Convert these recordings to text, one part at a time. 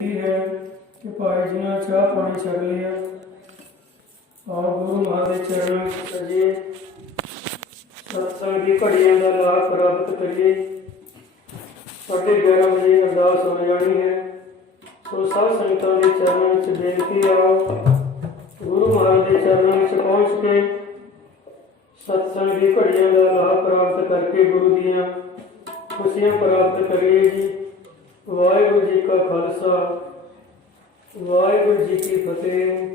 है कि भाई जी ने चाह पानी छक लिया और गुरु महाराज चरणों में सजे सत्संग की घड़ियों का लाभ प्राप्त करिए। 11:30 बजे अरदास हो जानी है, तो सब संगतां के चरणों में बेनती आओ गुरु महाराज के चरणों में पहुँच के सत्संग की घड़ियों का लाभ प्राप्त करके गुरु दियाँ खुशियाँ प्राप्त करिए जी। वाहिगुरू जी का खालसा वाहिगुरू जी की फतेह।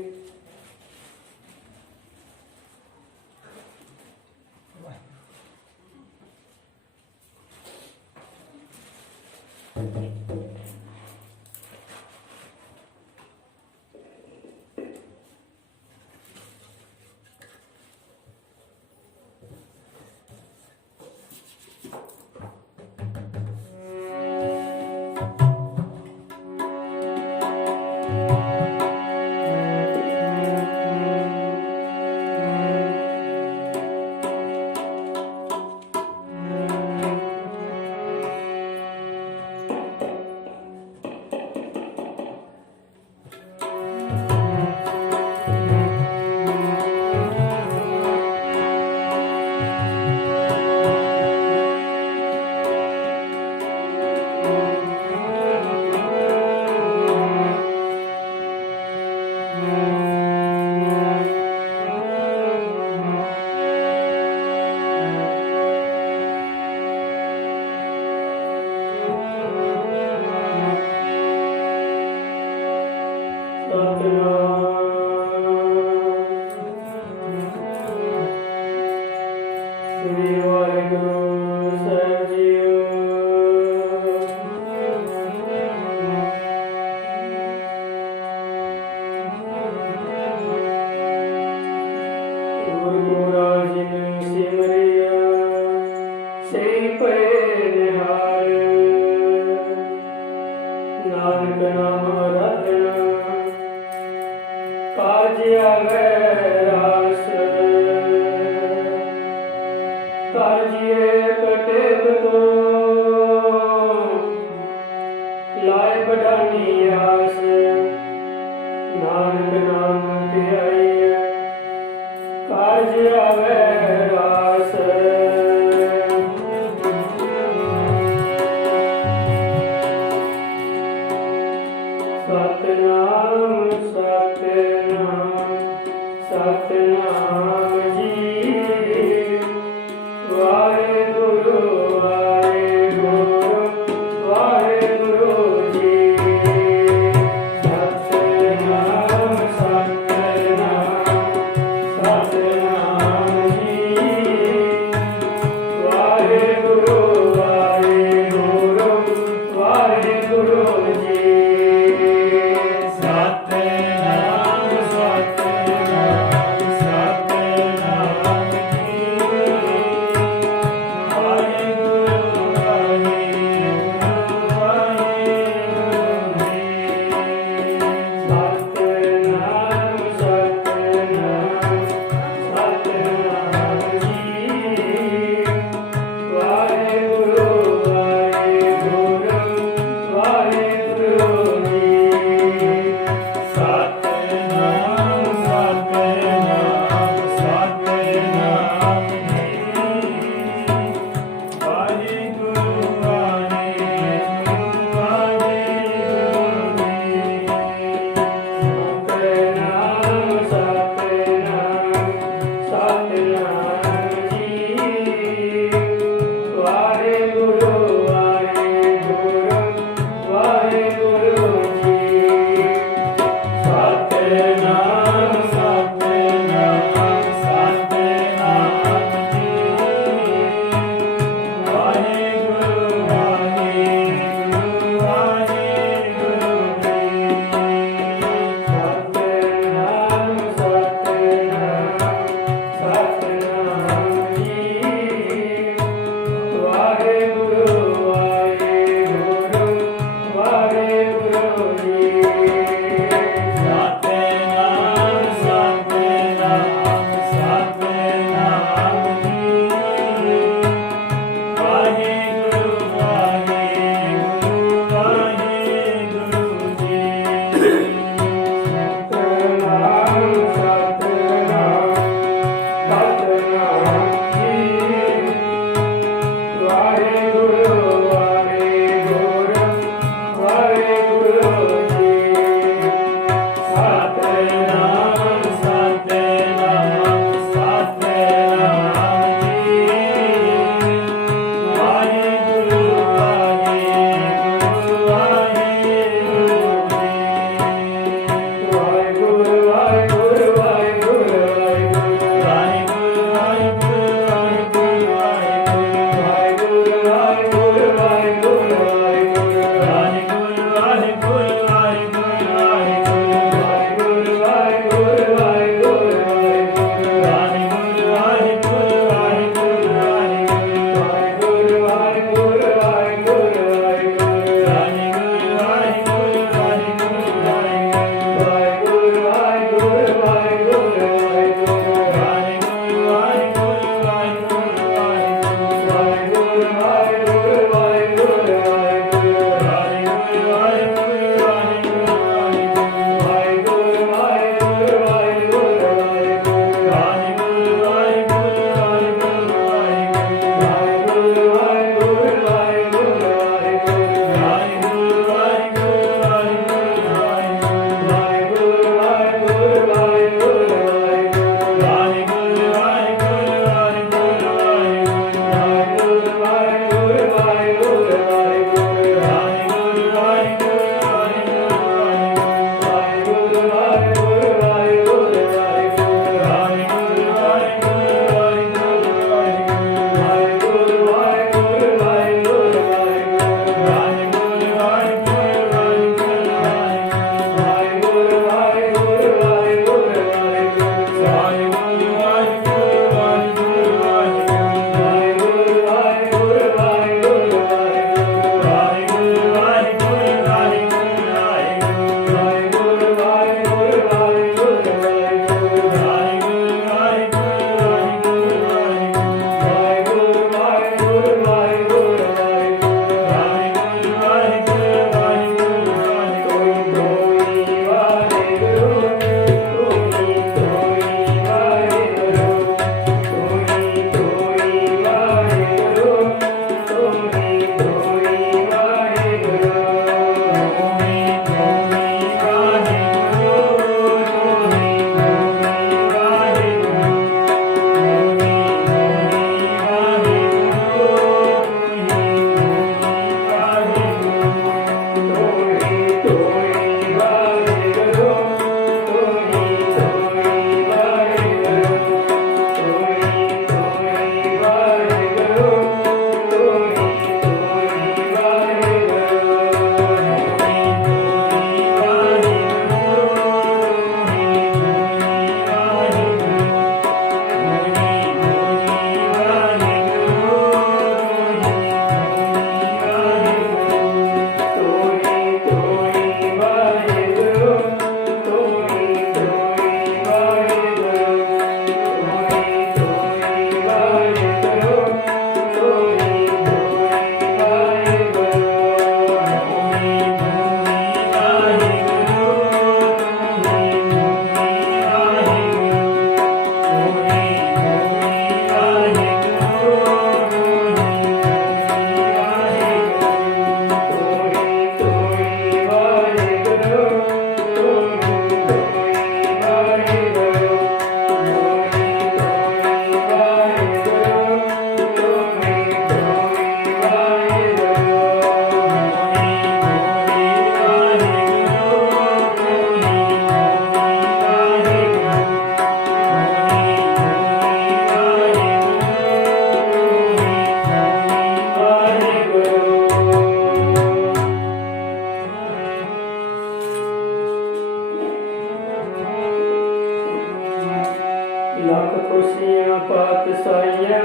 ਲੱਖ ਖੁਸ਼ੀਆਂ ਪਾਤ ਸਾਈਆਂ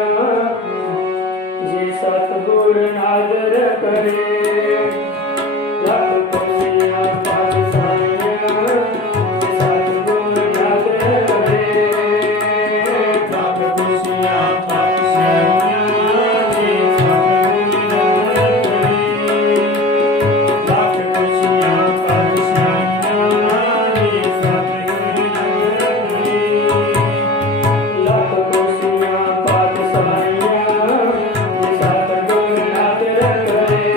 ਜੇ ਸਤਿਗੁਰ ਨਾਦਰ ਕਰੇ ਲੱਖ ਖੁਸ਼ੀਆਂ ਪਾਤ ਸਾਈਆਂ ਜੇ ਸਤਿਗੁਰ ਨਾਦਰ ਕਰੇ ਲੱਖ ਖੁਸ਼ੀਆਂ ਪਾਤ ਸਾਈਆਂ ਜੇ ਸਤਿਗੁਰ ਨਾਦਰ ਕਰੇ ਲੱਖ ਖੁਸ਼ੀਆਂ ਪਾਤ ਸਾਈਆਂ ਜੇ ਸਤਿਗੁਰ ਨਾਦਰ ਕਰੇ ਲੱਖ ਖੁਸ਼ੀਆਂ ਪਾਤ ਸਾਈਆਂ ਜੇ ਸਤਿਗੁਰ ਨਾਦਰ ਕਰੇ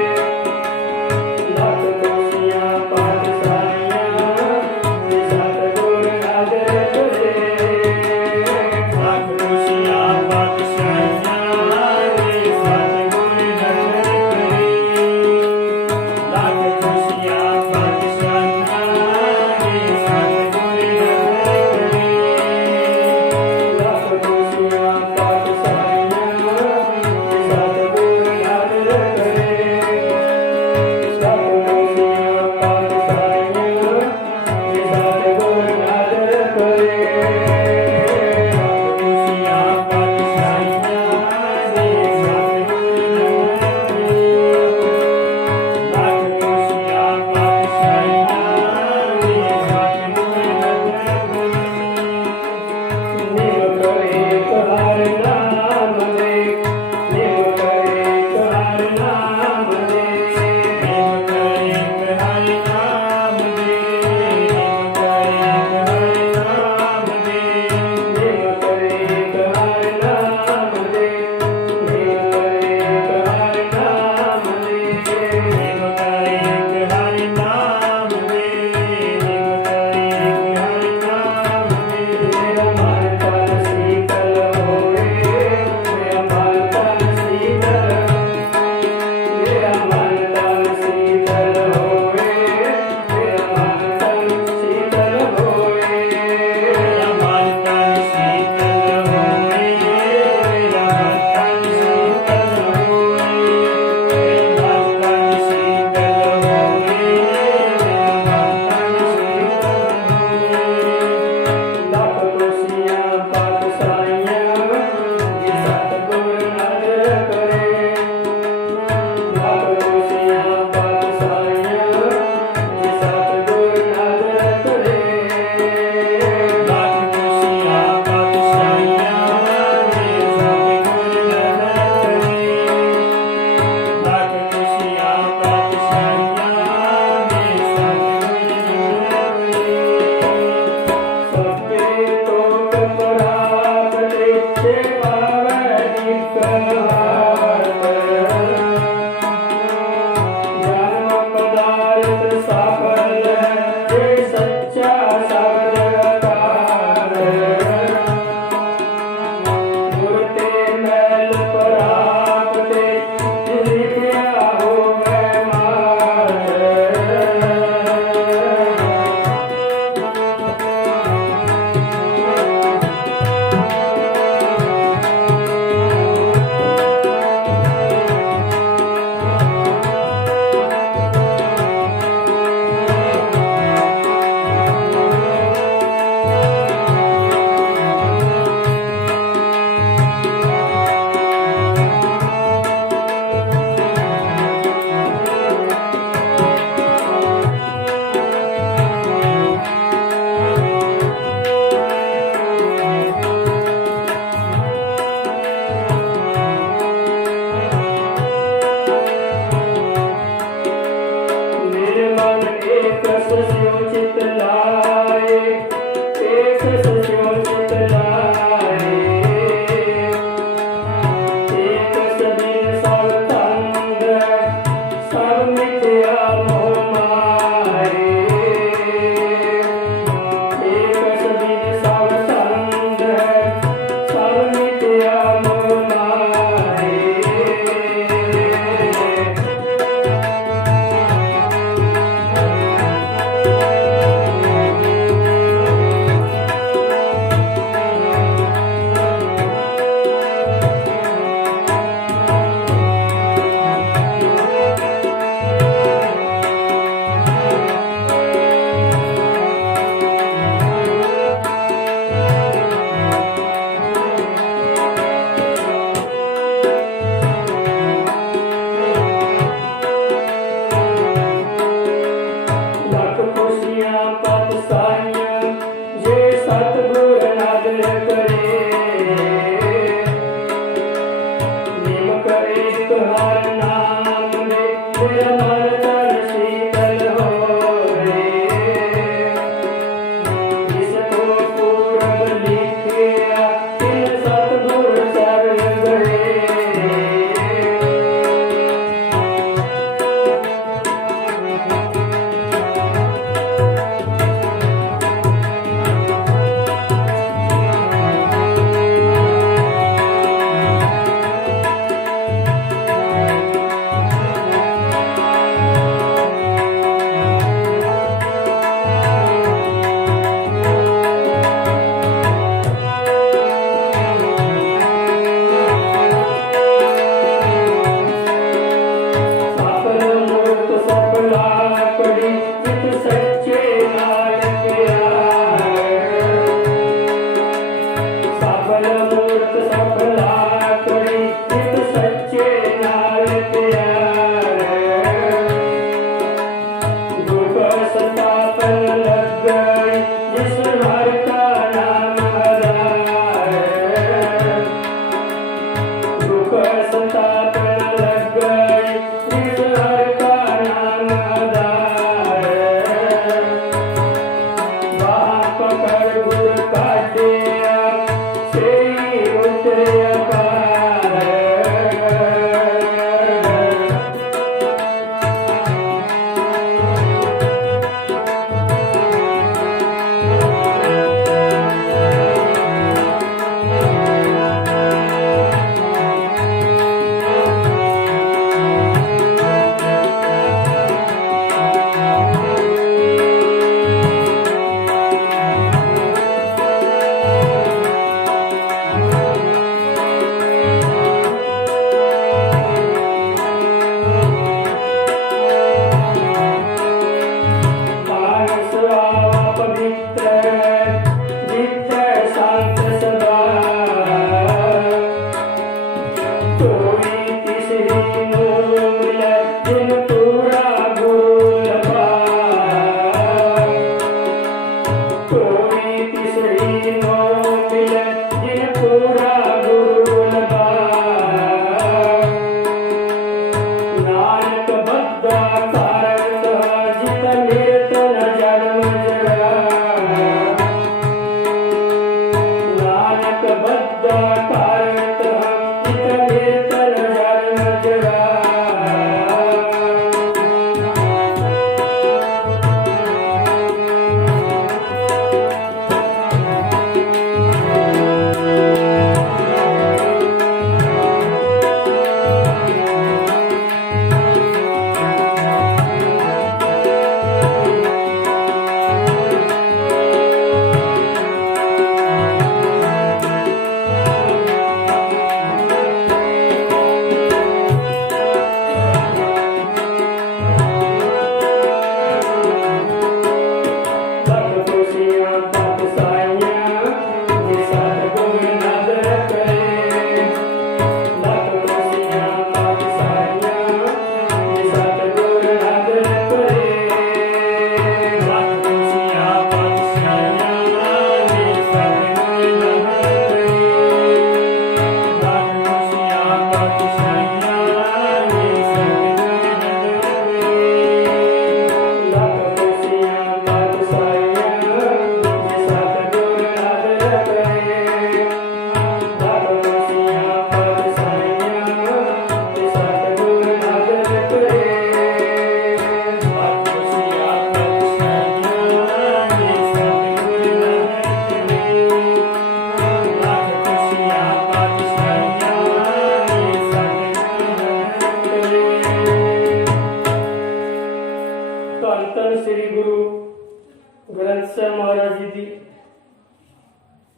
ਗ੍ਰੰਥ ਸਾਹਿਬ ਮਹਾਰਾਜ ਜੀ ਦੀ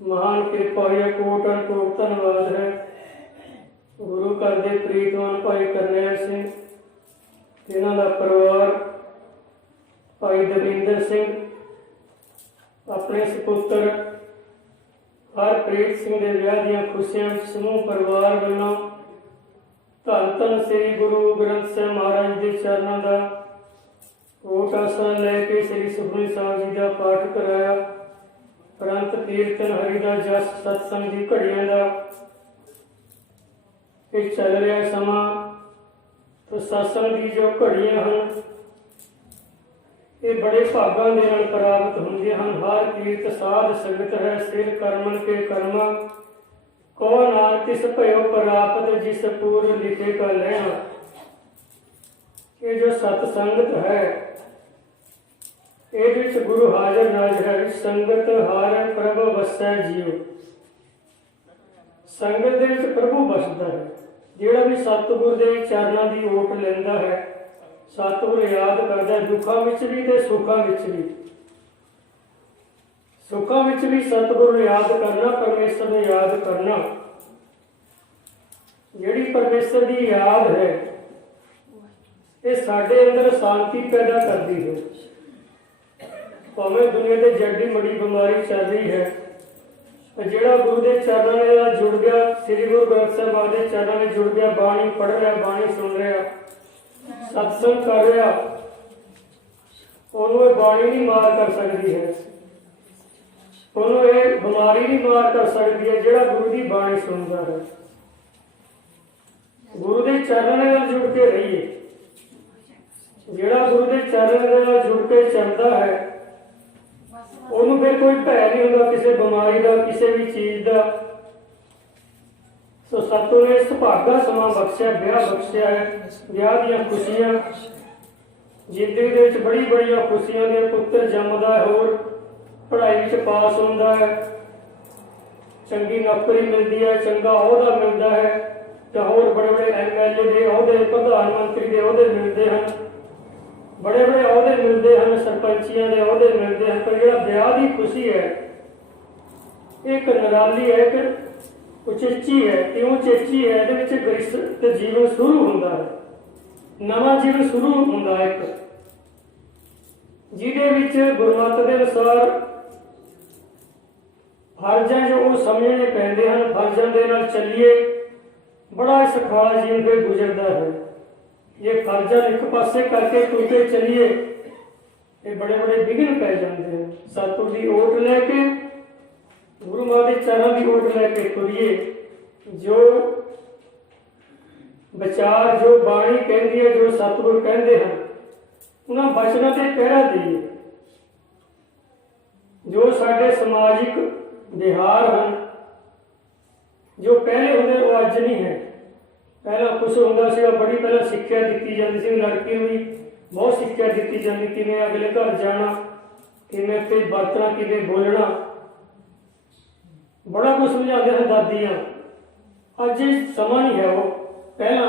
ਮਹਾਨ ਕਿਰਪਾ ਹੈ, ਕੋਟ ਅਨਕੋਟ ਧੰਨਵਾਦ ਹੈ। ਗੁਰੂ ਘਰ ਦੇ ਪ੍ਰੀਤਵਾਨ ਭਾਈ ਕਰਨੈਲ ਸਿੰਘ ਤੇ ਇਹਨਾਂ ਦਾ ਪਰਿਵਾਰ, ਭਾਈ ਦਵਿੰਦਰ ਸਿੰਘ, ਆਪਣੇ ਸੁਪੁੱਤਰ ਹਰਪ੍ਰੀਤ ਸਿੰਘ ਦੇ ਵਿਆਹ ਦੀਆਂ ਖੁਸ਼ੀਆਂ ਵਿੱਚ ਸਮੂਹ ਪਰਿਵਾਰ ਵੱਲੋਂ ਧੰਨ ਧੰਨ ਸ੍ਰੀ ਗੁਰੂ ਗ੍ਰੰਥ ਸਾਹਿਬ ਮਹਾਰਾਜ ਦੇ ਚਰਨਾਂ ਦਾ ਓਟ ਆਸਣ ਲੈ ਕੇ ਸ੍ਰੀ ਸੁਖਮਨੀ ਸਾਹਿਬ ਜੀ ਦਾ ਪਾਠ ਕਰਾਇਆ। ਪ੍ਰੰਤ ਕੀਰਤਨ ਹਰੀ ਦਾ ਜਸ ਸਤਸੰਗ ਦੀ ਘੜੀਆਂ ਦਾ ਇਹ ਚੱਲ ਰਿਹਾ ਸਮਾਂ। तो सत्संग की जो घड़ियां हैं ये बड़े भागां दे नाल प्राप्त होंदियां हैं। हर कीर्त साध संगत है, सिर करमन के कर्मा को नाम तिस भयो प्राप्त जिस पूर्व लिखे का लेना। ये जो सत्संगत है ये गुरु हाजर नाज है। संगत हार प्रभु वसै जीव। संगत दे विच प्रभु बसदा है। ਜਿਹੜਾ ਵੀ ਸਤਿਗੁਰ ਦੇ ਚਰਨਾਂ ਦੀ ਓਟ ਲੈਂਦਾ ਹੈ, ਸਤਿਗੁਰ ਯਾਦ ਕਰਦਾ, ਦੁੱਖਾਂ ਵਿੱਚ ਵੀ ਤੇ ਸੁੱਖਾਂ ਵਿੱਚ ਵੀ। ਸੁੱਖਾਂ ਵਿੱਚ ਵੀ ਸਤਿਗੁਰ ਨੂੰ ਯਾਦ ਕਰਨਾ, ਪਰਮੇਸ਼ਰ ਨੂੰ ਯਾਦ ਕਰਨਾ। ਜਿਹੜੀ ਪਰਮੇਸ਼ਰ ਦੀ ਯਾਦ ਹੈ ਇਹ ਸਾਡੇ ਅੰਦਰ ਸ਼ਾਂਤੀ ਪੈਦਾ ਕਰਦੀ ਹੈ। ਭਾਵੇਂ ਦੁਨੀਆ ਤੇ ਜੱਡੀ ਮੜੀ ਬਿਮਾਰੀ ਚੱਲ ਰਹੀ ਹੈ, ਜਿਹੜਾ ਗੁਰੂ ਦੇ ਚਰਨਾਂ ਨਾਲ ਜੁੜ ਗਿਆ, ਸ੍ਰੀ ਗੁਰੂ ਗ੍ਰੰਥ ਸਾਹਿਬ ਦੇ ਚਰਨਾਂ ਨਾਲ ਜੁੜ ਗਿਆ, ਬਾਣੀ ਪੜ੍ਹ ਰਿਹਾ, ਬਾਣੀ ਸੁਣ ਰਿਹਾ, ਸਤਸੰਗ ਕਰ ਰਿਹਾ, ਉਹਨੂੰ ਇਹ ਬਾਣੀ ਨਹੀਂ ਮਾਰ ਕਰ ਸਕਦੀ ਹੈ, ਉਹਨੂੰ ਇਹ ਬਿਮਾਰੀ ਨਹੀਂ ਮਾਰ ਕਰ ਸਕਦੀ ਹੈ ਜਿਹੜਾ ਗੁਰੂ ਦੀ ਬਾਣੀ ਸੁਣਦਾ ਹੈ। ਗੁਰੂ ਦੇ ਚਰਨਾਂ ਨਾਲ ਜੁੜ ਕੇ ਰਹੀਏ। ਜਿਹੜਾ ਗੁਰੂ ਦੇ ਚਰਨਾਂ ਨਾਲ ਜੁੜ ਕੇ ਚੱਲਦਾ ਹੈ ਉਹਨੂੰ ਫਿਰ ਕੋਈ ਭੈ ਨਹੀਂ ਹੁੰਦਾ ਕਿਸੇ ਬਿਮਾਰੀ ਦਾ, ਕਿਸੇ ਵੀ ਚੀਜ਼ ਦਾ। ਸੋ ਸਤਿਗੁਰ ਨੇ ਸੁਭਾਗਾ ਸਮਾਂ ਬਖਸ਼ਿਆ, ਵਿਆਹ ਬਖਸ਼ਿਆ ਹੈ। ਵਿਆਹ ਦੀਆਂ ਖੁਸ਼ੀਆਂ, ਜ਼ਿੰਦਗੀ ਦੇ ਵਿੱਚ ਬੜੀ ਬੜੀਆਂ ਖੁਸ਼ੀਆਂ ਨੇ। ਪੁੱਤਰ ਜੰਮਦਾ ਹੈ, ਹੋਰ ਪੜ੍ਹਾਈ ਵਿੱਚ ਪਾਸ ਹੁੰਦਾ ਹੈ, ਚੰਗੀ ਨੌਕਰੀ ਮਿਲਦੀ ਹੈ, ਚੰਗਾ ਅਹੁਦਾ ਮਿਲਦਾ ਹੈ, ਤੇ ਹੋਰ ਬੜੇ ਬੜੇ MLA ਦੇ ਅਹੁਦੇ, ਪ੍ਰਧਾਨ ਮੰਤਰੀ ਦੇ ਅਹੁਦੇ ਮਿਲਦੇ ਹਨ, बड़े बड़े अहदे मिलते हैं, सरपंचियां के अहदे मिलते हैं। पर जो ब्याह की खुशी है एक निराली है, एक उचेची है। क्यों उचेची है? ये गृहस्थ जीवन शुरू होता है, नवा जीवन शुरू होता है, एक जिहदे गुरमत के अनुसार फर्जां जो समझने पैंदे हैं, फर्जां दे नाल चलीए, बड़ा सुखाला जीवन पे गुजरता है। ये फर्जा एक पासे करके टूटे चलिए, ये बड़े बड़े विघन पै जाते हैं। सतगुर की ओट लैके, गुरु मां के चरणों की ओट लैके तुरिए। जो विचार, जो बाणी कहती है, जो सतगुर कहते हैं, उन्होंने बचनों से पहरा दिए। जो साडे समाजिक विहार हैं, जो पहले होंगे वो अज नहीं है। पहला कुछ होंदा सीगा, बड़ी पहला सिक्ख्या दी जाती सी, लड़की भी बहुत सिक्ख्या दी जाती, किवें अगले घर जाना, किवें उत्ते बरतना, किवें बोलना, बड़ा कुछ समझाते हैं दादियां। अज समा नहीं है वो पहला।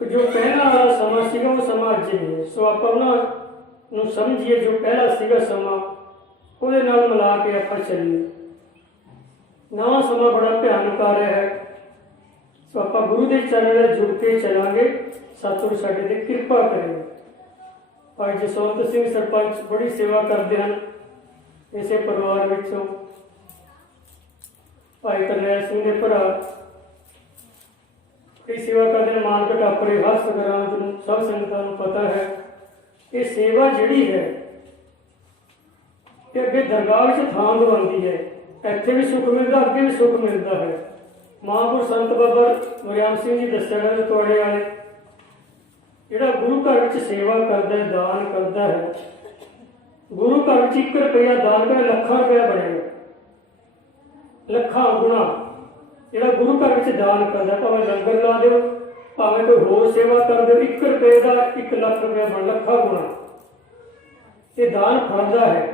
जो पहला वाला समा सीगा वो समा अज नहीं है। सो आपां उन्हां नूं समझिए, जो पहला सीगा समा ਉਹਦੇ ਨਾਲ ਮਿਲਾ ਕੇ ਆਪਾਂ ਚੱਲੀਏ। नवा समा बड़ा भयानक आ रहा है। सो आप गुरु के चरण में जुड़ के चलांगे, सतगुरु साडे ते कृपा करेंगे। भाई जसवंत सिंह सरपंच बड़ी सेवा करते हैं इसे परिवार विचों। भाई करनैल सिंह के भरा बड़ी सेवा करते हैं, मानक टापरे हर संग्राम सब संगतां नूं पता है। ये सेवा जिहड़ी है ये अगे दरगाह विच थां दवांदी है। ਇੱਥੇ भी सुख मिलता, अगे भी सुख मिलता है। महापुरुष संत बाबा वरियाम सिंह जी दस्या गए तुहाडे वाले, जिहड़ा गुरु घर विच सेवा करता है, दान करता है, गुरु घर विच 1 रुपया दान करे ਲੱਖਾਂ रुपया बनेगा, ਲੱਖਾਂ गुणा। जिहड़ा गुरु घर विच दान करता, भावें लंगर ला दो, भावें कोई होर सेवा कर दो, 1 रुपये का 1 ਲੱਖ रुपया बन, ਲੱਖਾਂ गुणा। ये दान फलदा है।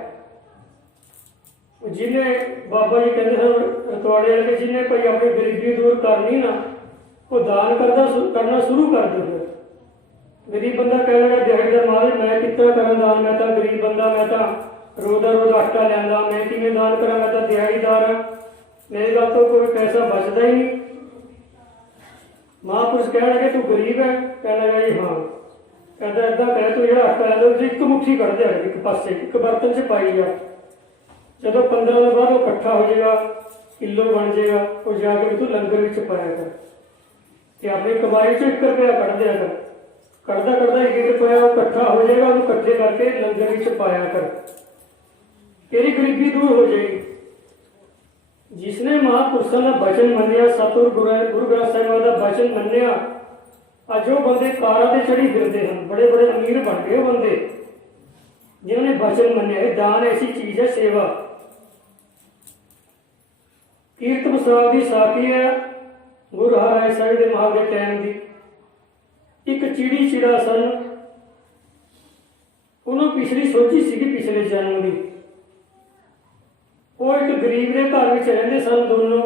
जिन्हें बाबा जी कहते हैं रतवाड़े वाले, जिन्हें भाई अपनी गरीबी दूर करनी ना, वो दान करना शुरू कर दो। फिर गरीब बंदा कह लगा कितना करा दान, मैं तो गरीब बंदा, मैं तो रोज रोज आटा लिया, मैं किवें दान करा, मैं तो दिहाड़ीदार हाँ, मेरे गल तो कोई पैसा बचता ही नहीं। महापुरुष कह लगे तू गरीब है, कह लगा जी हाँ, कहता इदा कह तू जो आटा लिया तो एक मुट्ठी कढ़ दिया एक पासे, एक बर्तन च पाई जा, जो 15 दिन बाद वो इकट्ठा हो जाएगा, किलो बन जाएगा, वो जाके तू लंगर में पाया कर, कि अपनी कमाई चो 1 रुपया कढ़ दिया कर, करदा करदा 1 रुपया वो इकट्ठा हो जाएगा, उन्हें इकट्ठे करके लंगर में पाया कर, तेरी गरीबी दूर हो जाएगी। जिसने महापुरुषों का वचन मनिया, सतगुरु गुरु ग्रंथ साहिब का वचन मनिया, अज वो बंदे कारां ते चढ़ी फिरते हैं, बड़े बड़े अमीर बन गए बंदे जिन्होंने वचन मनिया। दान ऐसी चीज है, सेवा। कीर्तन साहब की साखी है गुरु हरराय साहिब के महाराज के टाइम की। एक चिड़ी चिड़ा सन, उन्होंने पिछली सोची सी पिछले जन्म की। वो एक गरीब के घर में रहते सन दोनों,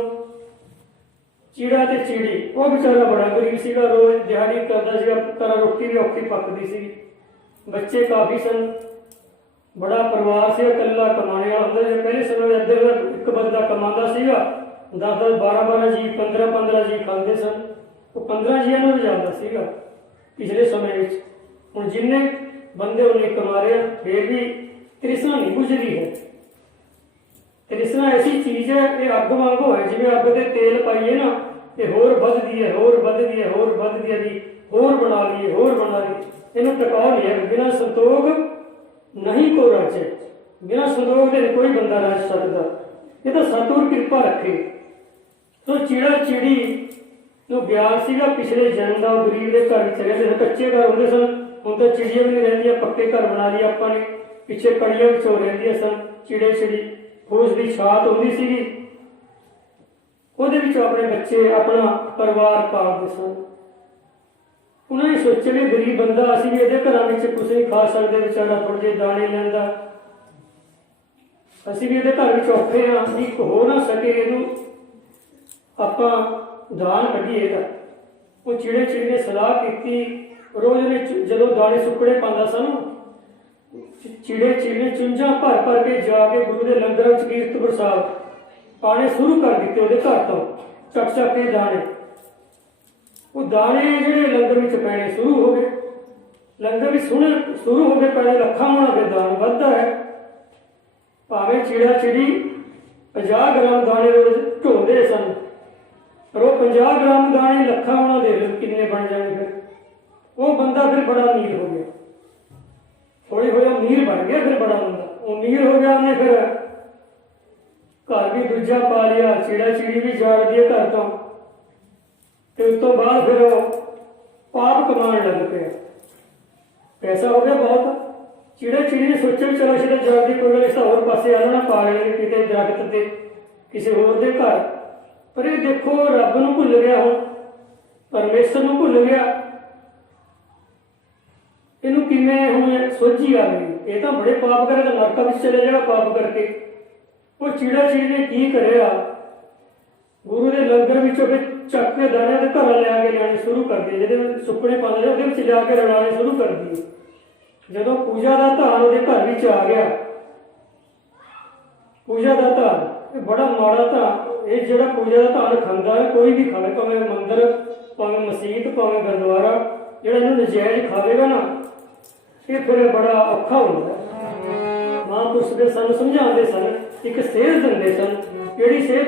चिड़ा ते चिड़ी। वो बेचारा बड़ा गरीब सीगा, रोज दिहाड़ी करता सीगा, घर रोटी भी औखी पकती सी, बच्चे काफ़ी सन, बड़ा परिवार से कला कमाने वाला होंदा। जो पहले समय में इधर एक बंदा कमाता सीगा, 10-10 12-12 जी 15-15 जी खाते सन, वो 15 जियां भी जाता सीगा पिछले समय में। हुण जिन्ने बंदे उन्हें कमा रहे हैं, फिर भी तृष्णा नहीं बुझदी है। तृष्णा ऐसी चीज है, ये अग वांगू है, जिवें अग ते तेल पाइए ना, ये होर वधदी है, होर वधदी है, होर वधदी है जी, होर बना लीए, होर बना लीए। इन्हें टकाओ नहीं है, बिना संतोख नहीं को राजे, बिना संतोख के कोई बंदा रह सकता। ये तो सतगुर कृपा रखे। तो चिड़ा चिड़ी तो ज्ञान सीगा पिछले जन्म का, गरीब के घर में रहते थे, कच्चे घर होंगे सन, हम तो चिड़िया भी नहीं रहती, पक्के घर बना लिए आपने, पिछे कड़िया विचों रहती सन चिड़े चिड़ी, फौज की छात होती सी, अपने बच्चे अपना परिवार पालते सन। उन्होंने सोचा भी गरीब बंदा, असी भी ये घर में कुछ नहीं खा सकते, बेचारा थोड़े जे दाने लेंदा, असी भी ये घर में औखे हाँ, एक हो ना सके, इनू आपां दान कढ़ीएगा। वो चिड़े चिड़ी ने सलाह की, रोज ने जो दाने सुकड़े पाता सन, चिड़े चिड़ी ने चुंझा भर भर के जाके गुरु के लंगर में कीर्तपुर साहब पाने शुरू कर दिते, वो घर तो चक चक के दाने। वो दाने ਜਿਹੜੇ लंगर में पैने शुरू हो गए, लंगर भी शुरू हो गए पैने, लखा होना फिर दान बढ़ता है। भावें चिड़ा चिड़ी 50 ग्राम दाने रोज ढोते सन, पर वो 50 ग्राम दाने लखा होना देख लो कितने बन जाए। फिर वो बंदा फिर बड़ा अमीर हो गया, थोड़ी हो अमीर बन गया, फिर बड़ा बंदा अमीर हो गया। उन्हें फिर घर भी दूजा पा लिया, चिड़ा चिड़ी भी जाड़ दिया घर तो, उस तो बाद फिर पाप कमान लग पे, पैसा हो गया बहुत। चिड़े चिड़ी ने सोचा भी चलो चिड़ा जाड़ दी, कोई गल इस होर पासे आना पा लेंगे किते दरख्त ते किसी होर दे घर। पर ये देखो रब नूं भुल गया, हूँ परमेश्वर नूं भुल गया, इनू किवें हुण सोची आ गई। ये तो बड़े पाप करे तो नरक विच चले जाएगा पाप करके। वो चिड़ा चिड़ी ने की करेगा, गुरु के लंगर विचों फिर चक के दाने के घर लिया के लाने शुरू कर दिए, जो सुकने पाते वो लिया के रलाने शुरू कर दिए। जो पूजा का धान वो घर में आ गया, पूजा का धान बड़ा माड़ा धान, ये जो पूजा का धान खांदा है, कोई भी खावे, भावें मंदिर भावें मसीत भावें गुरुद्वारा, जो नजायज खावेगा ना, ये फिर बड़ा औखा होता है। महापुरुष के सन समझाते सन, एक सेध दिंदे सन, जिहड़ी सेध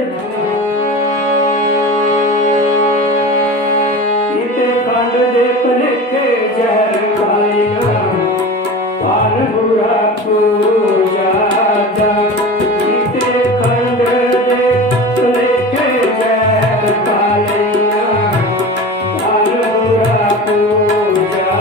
किते खंड दे भलेखे जहर खाएगा, पान बुरा पूजा दा। किते खंड दे भलेखे जहर खाएगा, पान बुरा पूजा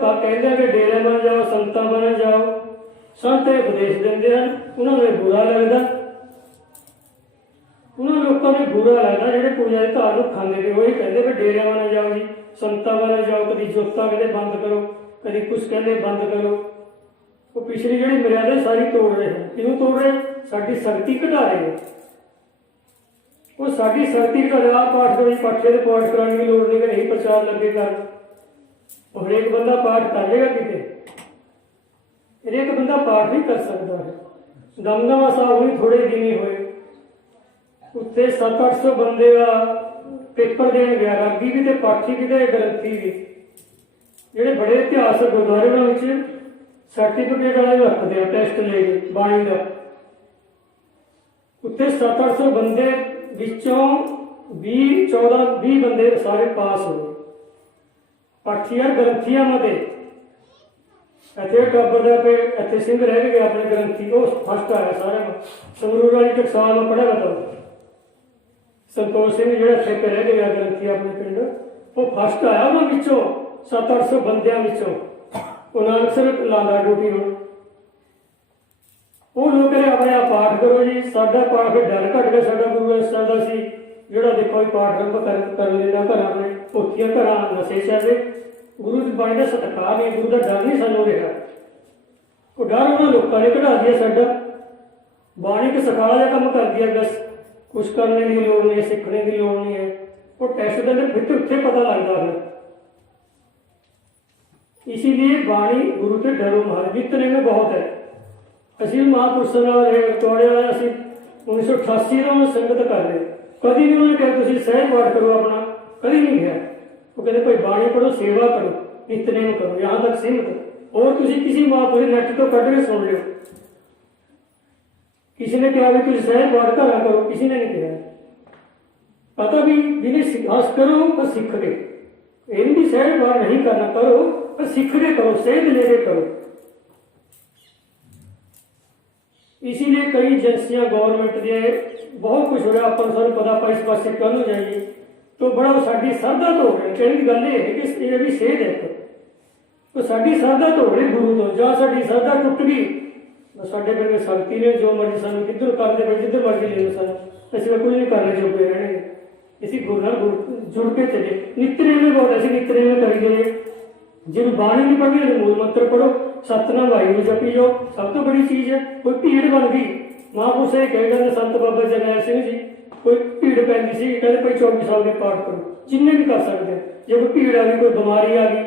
ਕਹਿੰਦੇ ਆ ਕਿ ਡੇਰੇ ਬਣ ਜਾਓ, ਸੰਤਾਂ ਬਣ ਜਾਓ, ਸੰਤ ਇਹ ਉਪਦੇਸ਼ ਦਿੰਦੇ ਹਨ, ਉਹਨਾਂ ਨੂੰ ਇਹ ਬੁਰਾ ਲੱਗਦਾ। ਉਹਨਾਂ ਲੋਕਾਂ ਨੂੰ ਬੁਰਾ ਲੱਗਦਾ ਜਿਹੜੇ ਪੂਜਾ ਦੇ ਧਾਰ ਨੂੰ ਖਾਂਦੇ ਨੇ। ਉਹੀ ਕਹਿੰਦੇ ਵੀ ਡੇਰੇ ਬਣ ਜਾਓ ਜੀ, ਸੰਤਾਂ ਬਣ ਜਾਓ, ਕਦੀ ਜੋਤਾਂ ਕਹਿੰਦੇ ਬੰਦ ਕਰੋ, ਕਦੀ ਕੁਛ ਕਹਿੰਦੇ ਬੰਦ ਕਰੋ। ਉਹ ਪਿਛਲੀ ਜਿਹੜੀ ਮਰਿਆਦਾ ਸਾਰੀ ਤੋੜ ਰਹੇ ਹਨ। ਕਿਉਂ ਤੋੜ ਰਹੇ? ਸਾਡੀ ਸ਼ਕਤੀ ਘਟਾ ਰਹੇ ਨੇ। ਉਹ ਸਾਡੀ ਸ਼ਕਤੀ ਘਟਾ ਪਾਠ ਕਰੀ, ਪਾਠੇ ਦੇ ਪਾਠ ਕਰਾਉਣ ਦੀ ਲੋੜ ਨਹੀਂ, ਨਹੀਂ ਪ੍ਰਚਾਰ ਲੱਗੇ ਕਰ। ਉਹ ਹਰੇਕ ਬੰਦਾ ਪਾਠ ਕਰ ਲੇਗਾ ਕਿਤੇ, ਹਰੇਕ ਬੰਦਾ ਪਾਠ ਨਹੀਂ ਕਰ ਸਕਦਾ ਹੈ। ਦਮਦਮਾ ਸਾਹਿਬ ਵੀ ਥੋੜੇ ਦਿਨ ਹੀ ਹੋਏ, ਉੱਥੇ 700-800 ਬੰਦੇ ਦਾ ਪੇਪਰ ਦੇਣ ਗਿਆ, ਰਾਗੀ ਵੀ ਤੇ ਪਾਠੀ ਵੀ ਤੇ ਗ੍ਰੰਥੀ ਵੀ। ਜਿਹੜੇ ਬੜੇ ਇਤਿਹਾਸਕ ਗੁਰਦੁਆਰੇ ਉਹਨਾਂ ਵਿੱਚ ਸਰਟੀਫਿਕੇਟ ਵਾਲੇ ਰੱਖਦੇ ਆ, ਟੈਸਟ ਲੈ ਕੇ ਬਾਣੀ ਦਾ। ਉੱਥੇ 700-800 ਬੰਦੇ ਵਿੱਚੋਂ 14-20 ਬੰਦੇ ਸਾਰੇ ਪਾਸ ਹੋਏ, ਪਾਠੀਆਂ ਗ੍ਰੰਥੀਆਂ ਮਤੇ। ਇੱਥੇ ਟੱਬਰ ਦਾ ਪੇ ਇੱਥੇ ਸਿੰਘ ਰਹਿ ਗਏ ਆਪਣੇ ਗ੍ਰੰਥੀ, ਉਹ ਫਸਟ ਆਇਆ ਸਾਰਿਆਂ ਨੂੰ। ਸੰਗਰੂਰ ਵਾਲੀ ਟਕਸਾਲ ਨੂੰ ਪੜ੍ਹਿਆ ਬਤਾਓ, ਸੰਤੋਸ਼ ਸਿੰਘ ਜਿਹੜਾ ਇੱਥੇ ਪੇ ਰਹਿ ਗਿਆ ਗ੍ਰੰਥੀ ਆਪਣੇ ਪਿੰਡ, ਉਹ ਫਸਟ ਆਇਆ ਉਹਨਾਂ ਵਿੱਚੋਂ 700-800 ਬੰਦਿਆਂ ਵਿੱਚੋਂ। ਉਹ ਨਾਨਕ ਸਿਰਫ ਲਾਂਦਾ ਡਿਊਟੀ ਹੁਣ। ਉਹ ਲੋਕ ਕਹਿੰਦੇ ਆਪਣੇ ਆਪ ਪਾਠ ਕਰੋ ਜੀ, ਸਾਡਾ ਪਾਠ ਡਰ ਘਟ ਗਿਆ। ਸਾਡਾ ਗੁਰੂ ਇਸ ਤਰ੍ਹਾਂ ਦਾ ਸੀ ਜਿਹੜਾ ਦੇਖੋ ਪਾਠ ਰੰਭ ਕਰ ਲੈਣਾ, ਘਰਾਂ ਨੇ ਪੋਥੀਆਂ ਘਰਾਂ ਨਸ਼ੇ ਚੱਲਦੇ। ਗੁਰੂ ਦੀ ਬਾਣੀ ਦਾ ਸਤਿਕਾਰ ਨਹੀਂ, ਗੁਰੂ ਦਾ ਡਰ ਨਹੀਂ ਸਾਨੂੰ ਰਿਹਾ। ਉਹ ਡਰ ਉਹਨਾਂ ਲੋਕਾਂ ਨੇ ਕਢਾ ਦਿਆ ਸਾਡਾ। ਬਾਣੀ ਇੱਕ ਸਿਖਾਲਾ ਜਿਹਾ ਕੰਮ ਕਰਦੀ ਹੈ, ਬਸ ਕੁਛ ਕਰਨੇ ਦੀ ਲੋੜ ਨਹੀਂ, ਸਿੱਖਣੇ ਦੀ ਲੋੜ ਨਹੀਂ ਹੈ। ਉਹ ਟੈਸਟ ਦੇ ਵਿੱਚ ਉੱਥੇ ਪਤਾ ਲੱਗਦਾ ਹੈ। इसीलिए बाणी गुरु के डरो महाराज जितने में बहुत है। ਅਸੀਂ ਮਹਾਂਪੁਰਸ਼ਾਂ ਨਾਲ ਤੋੜੇ ਵਾਲੇ ਅਸੀਂ 1988 ਦਾ ਸੰਗਤ ਕਰ ਰਹੇ, ਕਦੀ ਵੀ ਉਹਨੇ ਕਿਹਾ ਤੁਸੀਂ ਸਹਿਜ ਪਾਠ ਕਰੋ ਆਪਣਾ, ਕਦੀ ਨਹੀਂ ਕਿਹਾ। ਉਹ ਕਹਿੰਦੇ ਭਾਈ ਬਾਣੀ ਪੜੋ, ਸੇਵਾ ਕਰੋ, ਨਿਤਨੇਮ ਕਰੋ, यहाँ तक सीमित। और ਤੁਸੀਂ ਕਿਸੇ ਮਹਾਂਪੁਰਸ਼ ਨੈਟ ਤੋਂ ਕੱਢ ਕੇ ਸੁਣ ਲਿਓ। किसी ने कहा भी तुझे सहज पाठ करा करो, किसी ने नहीं कहा। पता भी जिन्हें सिखास करो पर सीख के, ये नहीं सहज पाठ नहीं करना, करो पर सीख के करो, सेध लेके करो। इसीलिए कई एजेंसियां गवर्नमेंट के बहुत कुछ हो रहा, अपन सानू पता आप इस पास कल हो जाइए तो बड़ा साड़ी श्रद्धा तो हो रही। कहने की गल ये है कि ये भी सेध है, तो साड़ी श्रद्धा तो हो रही गुरु तो, जहाँ साड़ी श्रद्धा टुट गई साढ़े फिर शक्ति ने जो मर्जी सानू किधर करते पे जिधर मर्जी ले लो सानू, असं कुछ नहीं करने जोगे रहने। इसी गुरु नाल जुड़ के चले। नित्य में बहुत ऐसे नित्य में करी गए, जिन बाणी नहीं पढ़ी मूल मंत्र पढ़ो, सतनाम वाहिगुरू जपी जाओ, सब तो बड़ी चीज है। कोई भीड़ बन गई, महापुरुष ये कह गए संत बाबा जरनैल सिंह जी, कोई भीड़ पैंती सी, कहते भाई 24 साल के पाठ करो, जिन्ने भी कर सकते हैं। जो कोई भीड़ आ गई, कोई बीमारी आ गई,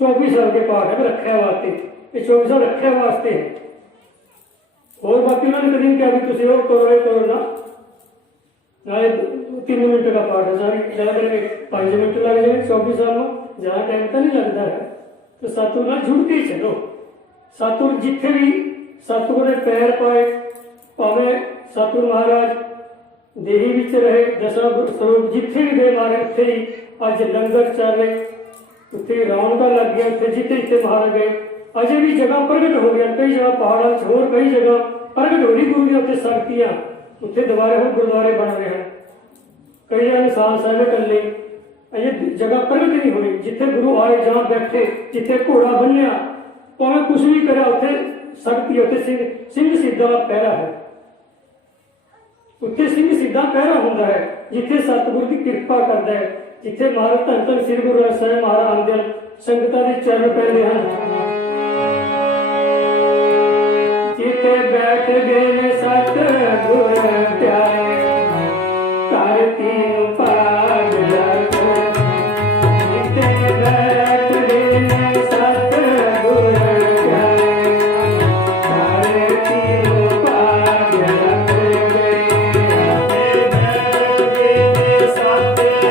24 साल के पाठ है रखा वास्ते, ये 24 साल रखा वास्ते है। और बाकी उन्होंने कभी क्या भी तुम और करो, ये करो ना, 3 मिनट का पाठ है सारी, ज़्यादा करके 5 मिनट लग जाए 24 साल में, ज़्यादा टाइम तो नहीं लगता है। तो सतगुर नाल जुड़ के चलो। सतगुर जिथे भी सतगुर ने पैर पाए, भावे सतगुर महाराज देही विच रहे, दसा स्वरूप जिथे भी गए मारे उत्थे ही अज लंगर चल रहे, उत्थे रौनक लग गया, उत्थे जिथे जिथे महाराज गए अजे भी जगह प्रगट हो गया। कई जगह पहाड़ों होर कई जगह प्रगट हो रही गुरु की उत्थे शक्तियां, उत्थे दोबारे हम गुरुद्वारे बन रहे हैं। कई जगह निशान साहब कले अजे जगह प्रगट नहीं हुई, जिथे गुरु आए जहाँ बैठे, जिथे घोड़ा बन्या, भावें कुछ भी करा उत्थे शक्ति, उत्थे सिंह सिद्धा का पहरा है, उत्थे सिंह सिद्धा पहरा होंदा है। जिथे सतगुरु की कृपा करता है, जिथे महाराज धन धन श्री गुरु ग्रंथ साहिब महाराज आंदे हैं, संगतां दे चरण पैंदे हैं। जिथे बैठ गए सतगुर प्यारे, करती पाग लग, जिथे बैठ गए सतगुर प्यारे, करती पाग लग गए। सतगुर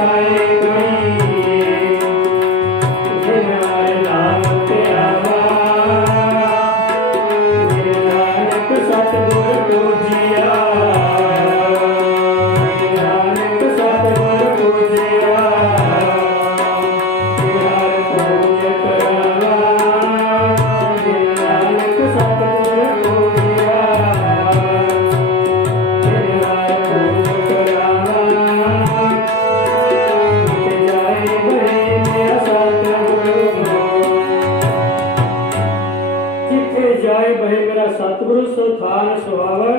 खाए कोई जिन हर नाम ते आवा मेरे नानक सतगुर पूजिया मेरे नानक सतगुर पूजिया हर पूज करावा मेरे नानक सतगुर पूजिया मेरे हर पूज करावा मिट जाए भय मेरा सतगुरु जिथे जाए बहे मेरा सतगुरु सो थान सुहावा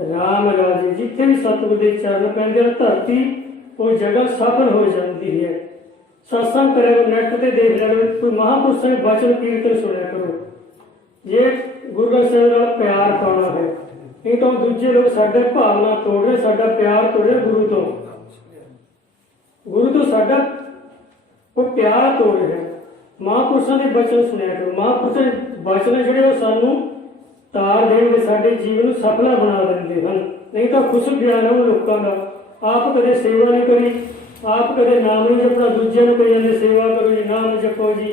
राम राजे। जिथे भी सतगुर के चरण पैंदे हैं धरती वो जगह सफल हो जाती है। सत्संग करे नेट ते देख लिया कोई महापुरुषों के वचन कीर्तन सुनिया करो। जे गुरु ग्रंथ ਸਾਹਿਬ ਨਾਲ प्यार पाना है नहीं तो दूजे लोग साडे भावना तोड़ रहे साडा प्यार तोड़ रहे गुरु तो साडा वो प्यार तोड़ रहे हैं। महापुरुषों के वचन सुनिया करो। महापुरुषों के वचन ਜਿਹੜੇ ਉਹ ਸਾਨੂੰ ਤਾਰ ਦੇਣਗੇ ਸਾਡੇ ਜੀਵਨ ਨੂੰ ਸਫਲਾ ਬਣਾ ਦਿੰਦੇ ਹਨ। ਨਹੀਂ ਤਾਂ ਖੁਸ਼ ਗਿਆਨ ਉਹ ਲੋਕਾਂ ਦਾ ਆਪ ਕਦੇ ਸੇਵਾ ਨਹੀਂ ਕਰੀ ਆਪ ਕਦੇ ਨਾਮ ਨਹੀਂ ਜਪਣਾ ਦੂਜਿਆਂ ਨੂੰ ਕਹੀ ਜਾਂਦੇ ਸੇਵਾ ਕਰੋ ਜੀ ਨਾਮ ਜਪੋ ਜੀ।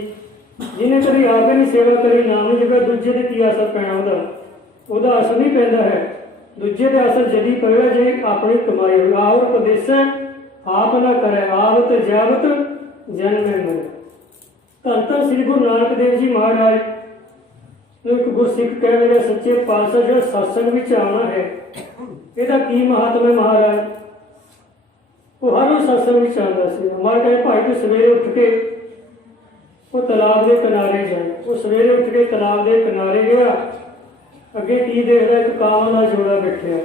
ਜਿਹਨੇ ਕਦੀ ਆਪੇ ਨਹੀਂ ਸੇਵਾ ਕਰੀ ਨਾਮ ਨਹੀਂ ਜਪਿਆ ਦੂਜੇ ਤੇ ਕੀ ਅਸਰ ਪੈਣਾ ਉਹਦਾ ਅਸਰ ਨਹੀਂ ਪੈਂਦਾ ਹੈ। ਦੂਜੇ ਦੇ ਅਸਰ ਜਦੀ ਪਵੇਗਾ ਜੇ ਆਪਣੀ ਕਮਾਈ ਹੋਵੇ। ਆਵਰ ਉਪਦੇਸ਼ ਆਪ ਨਾ ਕਰੇ ਆਵਤ ਜਾਵਤ ਜਨਮੇ ਮਰੇ। ਧੰਨ ਧੰਨ ਸ੍ਰੀ ਗੁਰੂ ਨਾਨਕ ਦੇਵ ਜੀ ਮਹਾਰਾਜ ਨੂੰ ਇੱਕ ਗੁਰਸਿੱਖ ਕਹਿ ਰਿਹਾ ਸੱਚੇ ਪਾਤਸ਼ਾਹ ਜਿਹੜਾ ਸਤਸੰਗ ਵਿੱਚ ਆਉਣਾ ਹੈ ਇਹਦਾ ਕੀ ਮਹੱਤਵ ਹੈ ਮਹਾਰਾਜ। ਉਹ ਹਰ ਰੋਜ਼ ਸਤਸੰਗ ਵਿੱਚ ਆਉਂਦਾ ਸੀ। ਮਹਾਰਾਜ ਕਹਿੰਦੇ ਭਾਈ ਤੂੰ ਸਵੇਰੇ ਉੱਠ ਕੇ ਉਹ ਤਲਾਬ ਦੇ ਕਿਨਾਰੇ ਜਾਏ। ਉਹ ਸਵੇਰੇ ਉੱਠ ਕੇ ਤਲਾਬ ਦੇ ਕਿਨਾਰੇ ਗਿਆ ਅੱਗੇ ਕੀ ਦੇਖਦਾ ਇੱਕ ਕਾਵਾਂ ਦਾ ਜੋੜਾ ਬੈਠਿਆ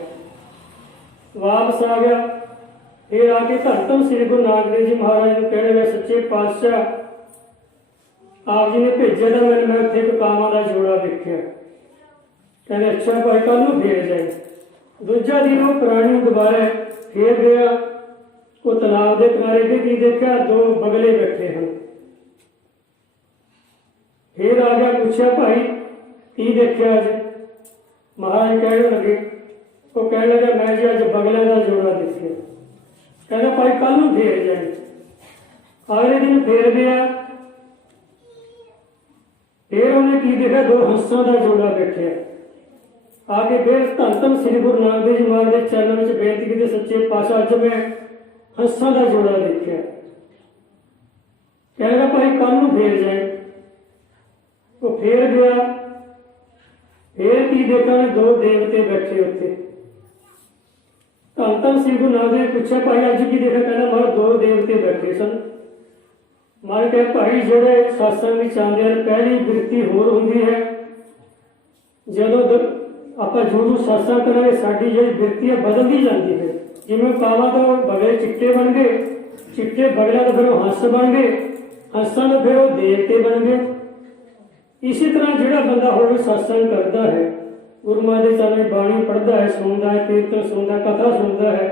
ਵਾਪਸ ਆ ਗਿਆ। ਫਿਰ ਆ ਕੇ ਧੰਨ ਧੰਨ ਸ੍ਰੀ ਗੁਰੂ ਨਾਨਕ ਦੇਵ ਜੀ ਮਹਾਰਾਜ ਨੂੰ ਕਹਿ ਰਿਹਾ ਸੱਚੇ ਪਾਤਸ਼ਾਹ ਆਪ ਜੀ ਨੇ ਭੇਜਿਆ ਤਾਂ ਮੈਂ ਉੱਥੇ ਇੱਕ ਕਾਵਾਂ ਦਾ ਜੋੜਾ ਵੇਖਿਆ। ਕਹਿੰਦੇ ਅੱਛਾ ਭਾਈ ਕੱਲ ਨੂੰ ਫੇਰ ਜਾਏ। ਦੂਜਾ ਦਿਨ ਉਹ ਪ੍ਰਾਣੀ ਨੂੰ ਦੁਬਾਰਾ ਫੇਰ ਗਿਆ। ਉਹ ਤਲਾਬ ਦੇ ਕਿਨਾਰੇ ਤੇ ਕੀ ਦੇਖਿਆ ਦੋ ਬਗਲੇ ਬੈਠੇ ਹਨ। ਫੇਰ ਆ ਗਿਆ ਪੁੱਛਿਆ ਭਾਈ ਕੀ ਦੇਖਿਆ ਅੱਜ। ਮਹਾਰਾਜ ਕਹਿਣ ਲੱਗੇ ਉਹ ਕਹਿਣ ਲੱਗਾ ਮੈਂ ਜੀ ਅੱਜ ਬਗਲਿਆਂ ਦਾ ਜੋੜਾ ਦੇਖਿਆ। ਕਹਿੰਦਾ ਭਾਈ ਕੱਲ ਨੂੰ ਫੇਰ ਜਾਏ। ਅਗਲੇ ਦਿਨ ਫੇਰ ਗਿਆ। फिर उन्हें की देखा दो हंसों का जोड़ा बैठे आगे फिर धन धन श्री गुरु नानक देव जी महाराज के चरणों में बेनती की सच्चे पातशाह अज मैं हंसों का जोड़ा देखा। कहेगा भाई कल नूं फेर जाए। वो फेर गया। फिर की देखा दो देवते बैठे उत्थे। धन धन श्री गुरु नानक देव पूछा भाई अज की देखा। कहना मां दो देवते बैठे सन। ਮਨ ਕੇ ਭਾਈ ਜਿਹੜੇ ਸਤਸੰਗ ਵਿੱਚ ਆਉਂਦੇ ਹਨ ਪਹਿਲੀ ਬਿਰਤੀ ਹੋਰ ਹੁੰਦੀ ਹੈ। ਜਦੋਂ ਆਪਾਂ ਜੁੜੂ ਸਤਸੰਗ ਕਰਾਂਗੇ ਸਾਡੀ ਜਿਹੜੀ ਬਿਰਤੀ ਹੈ ਬਦਲਦੀ ਜਾਂਦੀ ਹੈ। ਜਿਵੇਂ ਕਾਵਾਂ ਤੋਂ ਬਗਲੇ ਚਿੱਟੇ ਬਣ ਗਏ ਚਿੱਟੇ ਬਗਲਿਆਂ ਤੋਂ ਫਿਰ ਉਹ ਹੰਸ ਬਣ ਗਏ ਹੰਸਾਂ ਤੋਂ ਫਿਰ ਉਹ ਦੇਵਤੇ ਬਣ ਗਏ। ਇਸੇ ਤਰ੍ਹਾਂ ਜਿਹੜਾ ਬੰਦਾ ਹੋਰ ਸਤਸੰਗ ਕਰਦਾ ਹੈ ਗੁਰੂ ਮਹਾਰਾਜ ਦੇ ਚਰਨਾਂ ਦੀ ਬਾਣੀ ਪੜ੍ਹਦਾ ਹੈ ਸੁਣਦਾ ਹੈ ਕੀਰਤਨ ਸੁਣਦਾ ਕਥਾ ਸੁਣਦਾ ਹੈ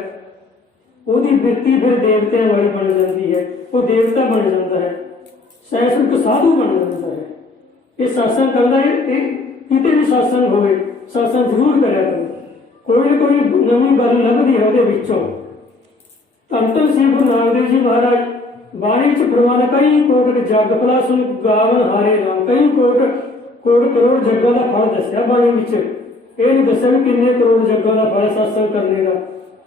ਉਹਦੀ ਬਿਰਤੀ ਫਿਰ ਦੇਵਤਿਆਂ ਵਾਲੀ ਬਣ ਜਾਂਦੀ ਹੈ। ਉਹ ਦੇਵਤਾ ਬਣ ਜਾਂਦਾ ਹੈ ਸਹਿਸੁਖ ਸਾਧੂ ਬਣ ਜਾਂਦਾ ਹੈ। ਇਹ ਸਤਸੰਗ ਕਰਦਾ ਹੈ ਇਹ ਕਿਤੇ ਵੀ ਸਤਸੰਗ ਹੋਵੇ ਸਤਸੰਗ ਜ਼ਰੂਰ ਕਰਿਆ ਕਰੋ। ਕੋਈ ਨਾ ਕੋਈ ਨਵੀਂ ਗੱਲ ਲੱਭਦੀ ਹੈ ਉਹਦੇ ਵਿੱਚੋਂ। ਧੰਨ ਧੰਨ ਸ੍ਰੀ ਗੁਰੂ ਨਾਨਕ ਦੇਵ ਜੀ ਮਹਾਰਾਜ ਬਾਣੀ ਚ ਫਰਮਾਉਂਦੇ ਕਈ ਕੋਟ ਜਗ ਫਲਾ ਸੁਣ ਗਾਵਨ ਹਾਰੇ ਰਾਮ। ਕਈ ਕੋਟ ਕਰੋੜ ਜੱਗਾਂ ਦਾ ਫਲ ਦੱਸਿਆ ਬਾਣੀ ਵਿੱਚ। ਇਹ ਨਹੀਂ ਦੱਸਿਆ ਵੀ ਕਿੰਨੇ ਕਰੋੜ ਜੱਗਾਂ ਦਾ ਫਲ ਸਤਸੰਗ ਕਰਨੇ ਦਾ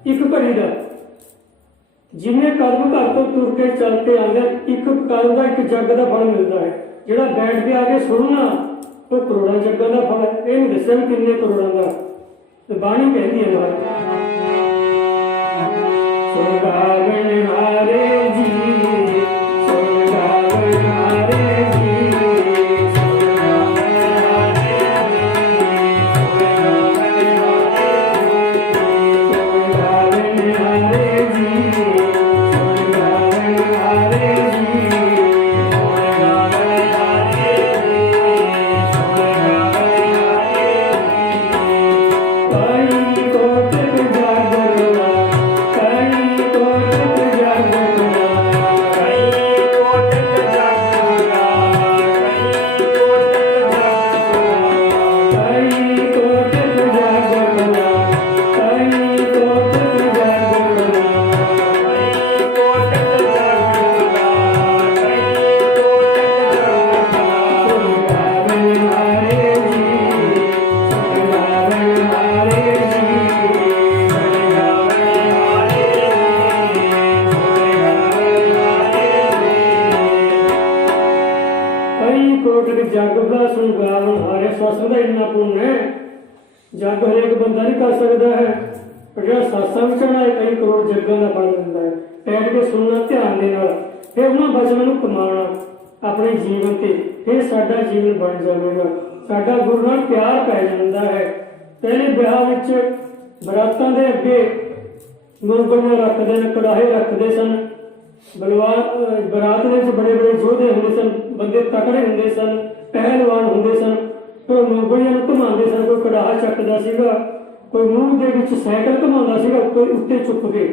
ਇੱਕ ਘੜੀ ਦਾ। ਜਿੰਨੇ ਕਦਮ ਘਰ ਤੋਂ ਤੁਰ ਕੇ ਚੱਲ ਕੇ ਆਉਂਦੇ ਇੱਕ ਕਦਮ ਦਾ ਇੱਕ ਜੱਗ ਦਾ ਫਲ ਮਿਲਦਾ ਹੈ। ਜਿਹੜਾ ਬੈਠ ਕੇ ਆ ਕੇ ਸੁਣਨਾ ਉਹ ਕਰੋੜਾਂ ਜੱਗਾਂ ਦਾ ਫਲ ਹੈ। ਇਹ ਨਹੀਂ ਦੱਸਿਆ ਵੀ ਕਿੰਨੇ ਕਰੋੜਾਂ ਦਾ। ਤੇ ਬਾਣੀ ਕਹਿੰਦੀ ਹੈ ਨਾਲ ਸੁਣ ਗਾਵਣ ਹਾਰੇ ਜੀ ਸੁਣ ਗਾਵਣ ਹਾਰੇ ਜੀ ਸੁਣ ਗਾਵਣ ਹਾਰੇ ਜੀ कई कोट जागरवा कई कोट जागरवा ਸਤਸੰਗ ਦਾ ਇੰਨਾ ਪੁੰਨ ਹੈ, ਜੱਗ ਹਰੇਕ ਬੰਦਾ ਨਹੀਂ ਕਰ ਸਕਦਾ ਹੈ, ਪਰ ਜਿਹੜਾ ਸਤਸੰਗ ਚੜਾ ਹੈ ਕਈ ਕਰੋੜ ਜੱਗਾਂ ਦਾ ਫਲ ਦਿੰਦਾ ਹੈ। ਬੈਠ ਕੇ ਸੁਣਨਾ ਧਿਆਨ ਦੇ ਨਾਲ, ਫਿਰ ਉਹਨਾਂ ਬਚਨਾਂ ਨੂੰ ਕਮਾਉਣਾ ਆਪਣੇ ਜੀਵਨ ਤੇ, ਫਿਰ ਸਾਡਾ ਜੀਵਨ ਬਣ ਜਾਵੇਗਾ। ਸਾਡਾ ਗੁਰੂ ਨਾਲ ਪਿਆਰ ਪੈ ਜਾਂਦਾ ਹੈ। ਪਹਿਲੇ ਵਿਆਹ ਵਿੱਚ ਬਰਾਤਾਂ ਦੇ ਅੱਗੇ ਮੂੰਗਫਲੀਆਂ ਰੱਖਦੇ ਨੇ, ਕੜਾਹੇ ਰੱਖਦੇ ਸਨ। ਬਰਾਤ ਵਿੱਚ ਬੜੇ ਬੜੇ ਯੋਧੇ ਹੁੰਦੇ ਸਨ, ਬੰਦੇ ਤਕੜੇ ਹੁੰਦੇ ਸਨ, ਪਹਿਲਵਾਨ ਹੁੰਦੇ ਸਨ। ਕੋਈ ਮੂੰਗਫਲੀਆਂ ਨੂੰ ਘੁਮਾਉਂਦੇ ਸਨ, ਕੋਈ ਕੜਾਹਾ ਚੱਕਦਾ ਸੀਗਾ, ਕੋਈ ਮੂੰਹ ਦੇ ਵਿੱਚ ਸਾਈਕਲ ਘੁਮਾਉਂਦਾ ਸੀਗਾ, ਕੋਈ ਉੱਤੇ ਚੁੱਕ ਕੇ।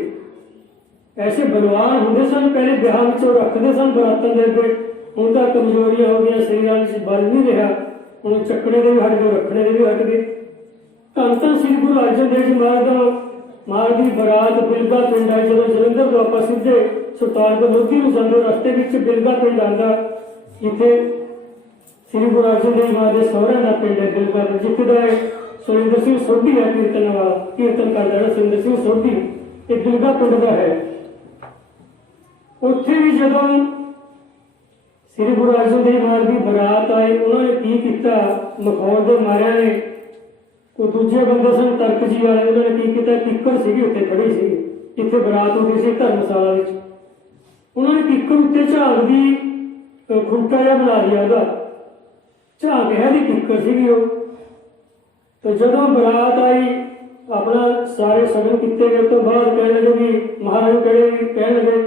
ਐਸੇ ਬਲਵਾਨ ਹੁੰਦੇ ਸਨ ਪਹਿਲੇ ਵਿਆਹ ਵਿੱਚ, ਉਹ ਰੱਖਦੇ ਸਨ ਬਰਾਤਾਂ ਦੇ ਅੱਗੇ। ਹੁਣ ਤਾਂ ਕਮਜ਼ੋਰੀਆਂ ਹੋ ਗਈਆਂ, ਸਰੀਰਾਂ ਵਿੱਚ ਬਲ ਨਹੀਂ ਰਿਹਾ, ਹੁਣ ਚੱਕਣੇ ਦੇ ਵੀ ਹਟ ਗਏ, ਰੱਖਣੇ ਦੇ ਵੀ ਹਟ ਗਏ। ਧੰਨ ਧੰਨ ਸ੍ਰੀ ਗੁਰੂ ਅਰਜਨ ਦੇਵ ਜੀ ਮਹਾਰਾਜ ਦੀ ਬਰਾਤ ਬਿਲਗਾ ਪਿੰਡ ਆਈ। ਜਦੋਂ ਜਲੰਧਰ ਤੋਂ ਆਪਾਂ ਸਿੱਧੇ ਸੁਲਤਾਨਪੁਰ ਲੋਧੀ ਨੂੰ ਜਾਂਦੇ, ਰਸਤੇ ਵਿੱਚ ਬਿਲਗਾ ਪਿੰਡ ਆਉਂਦਾ, ਜਿੱਥੇ ਸ੍ਰੀ ਗੁਰੂ ਅਰਜਨ ਦੇਵ ਮਹਾਰਾਜ ਦੇ ਸਹੁਰਿਆਂ ਦਾ ਪਿੰਡ ਹੈ ਬਿਲਗਾ, ਜਿੱਥੇ ਦਾ ਸੁਰਿੰਦਰ ਸਿੰਘ ਸੋਢੀ ਹੈ ਕੀਰਤਨ ਵਾਲਾ, ਕੀਰਤਨ ਕਰਦਾ ਹੈ ਸੁਰਿੰਦਰ ਸਿੰਘ ਸੋਢੀ, ਇਹ ਬਿਲਗਾ ਪਿੰਡ ਦਾ ਹੈ। ਉੱਥੇ ਵੀ ਜਦੋਂ ਸ੍ਰੀ ਗੁਰੂ ਅਰਜਨ ਦੇਵ ਮਹਾਰਾਜ ਦੀ ਬਰਾਤ ਆਈ, ਉਹਨਾਂ ਨੇ ਕੀ ਕੀਤਾ, ਮਖੌਲ ਦੇ ਮਾਰਿਆਂ ਨੇ, ਕੋਈ ਦੂਜੇ ਬੰਦੇ ਸਨ ਤਰਕ ਜੀ ਵਾਲੇ, ਉਹਨਾਂ ਨੇ ਕੀ ਕੀਤਾ, ਕਿੱਕਰ ਸੀਗੀ ਉੱਥੇ ਖੜੀ ਸੀ ਜਿੱਥੇ ਬਰਾਤ ਹੁੰਦੀ ਸੀ ਧਰਮਸ਼ਾਲਾ ਵਿੱਚ। ਉਹਨਾਂ ਨੇ ਕਿੱਕਰ ਉੱਤੇ ਝਾਂਗ ਦੀ ਖੁੰਟਾ ਜਿਹਾ ਬਣਾ ਲਿਆ, ਉਹਦਾ ਝਾਂਗ ਹੈ ਦੀ ਕਿੱਕਰ ਸੀਗੀ ਉਹ। ਤੇ ਜਦੋਂ ਬਰਾਤ ਆਈ, ਆਪਣਾ ਸਾਰੇ ਸਗਨ ਕੀਤੇ ਗਏ ਤੋਂ ਬਾਅਦ ਕਹਿਣ ਲੱਗੇ ਵੀ ਮਹਾਰਾਜ ਨੂੰ ਕਹਿਣ ਲੱਗੇ,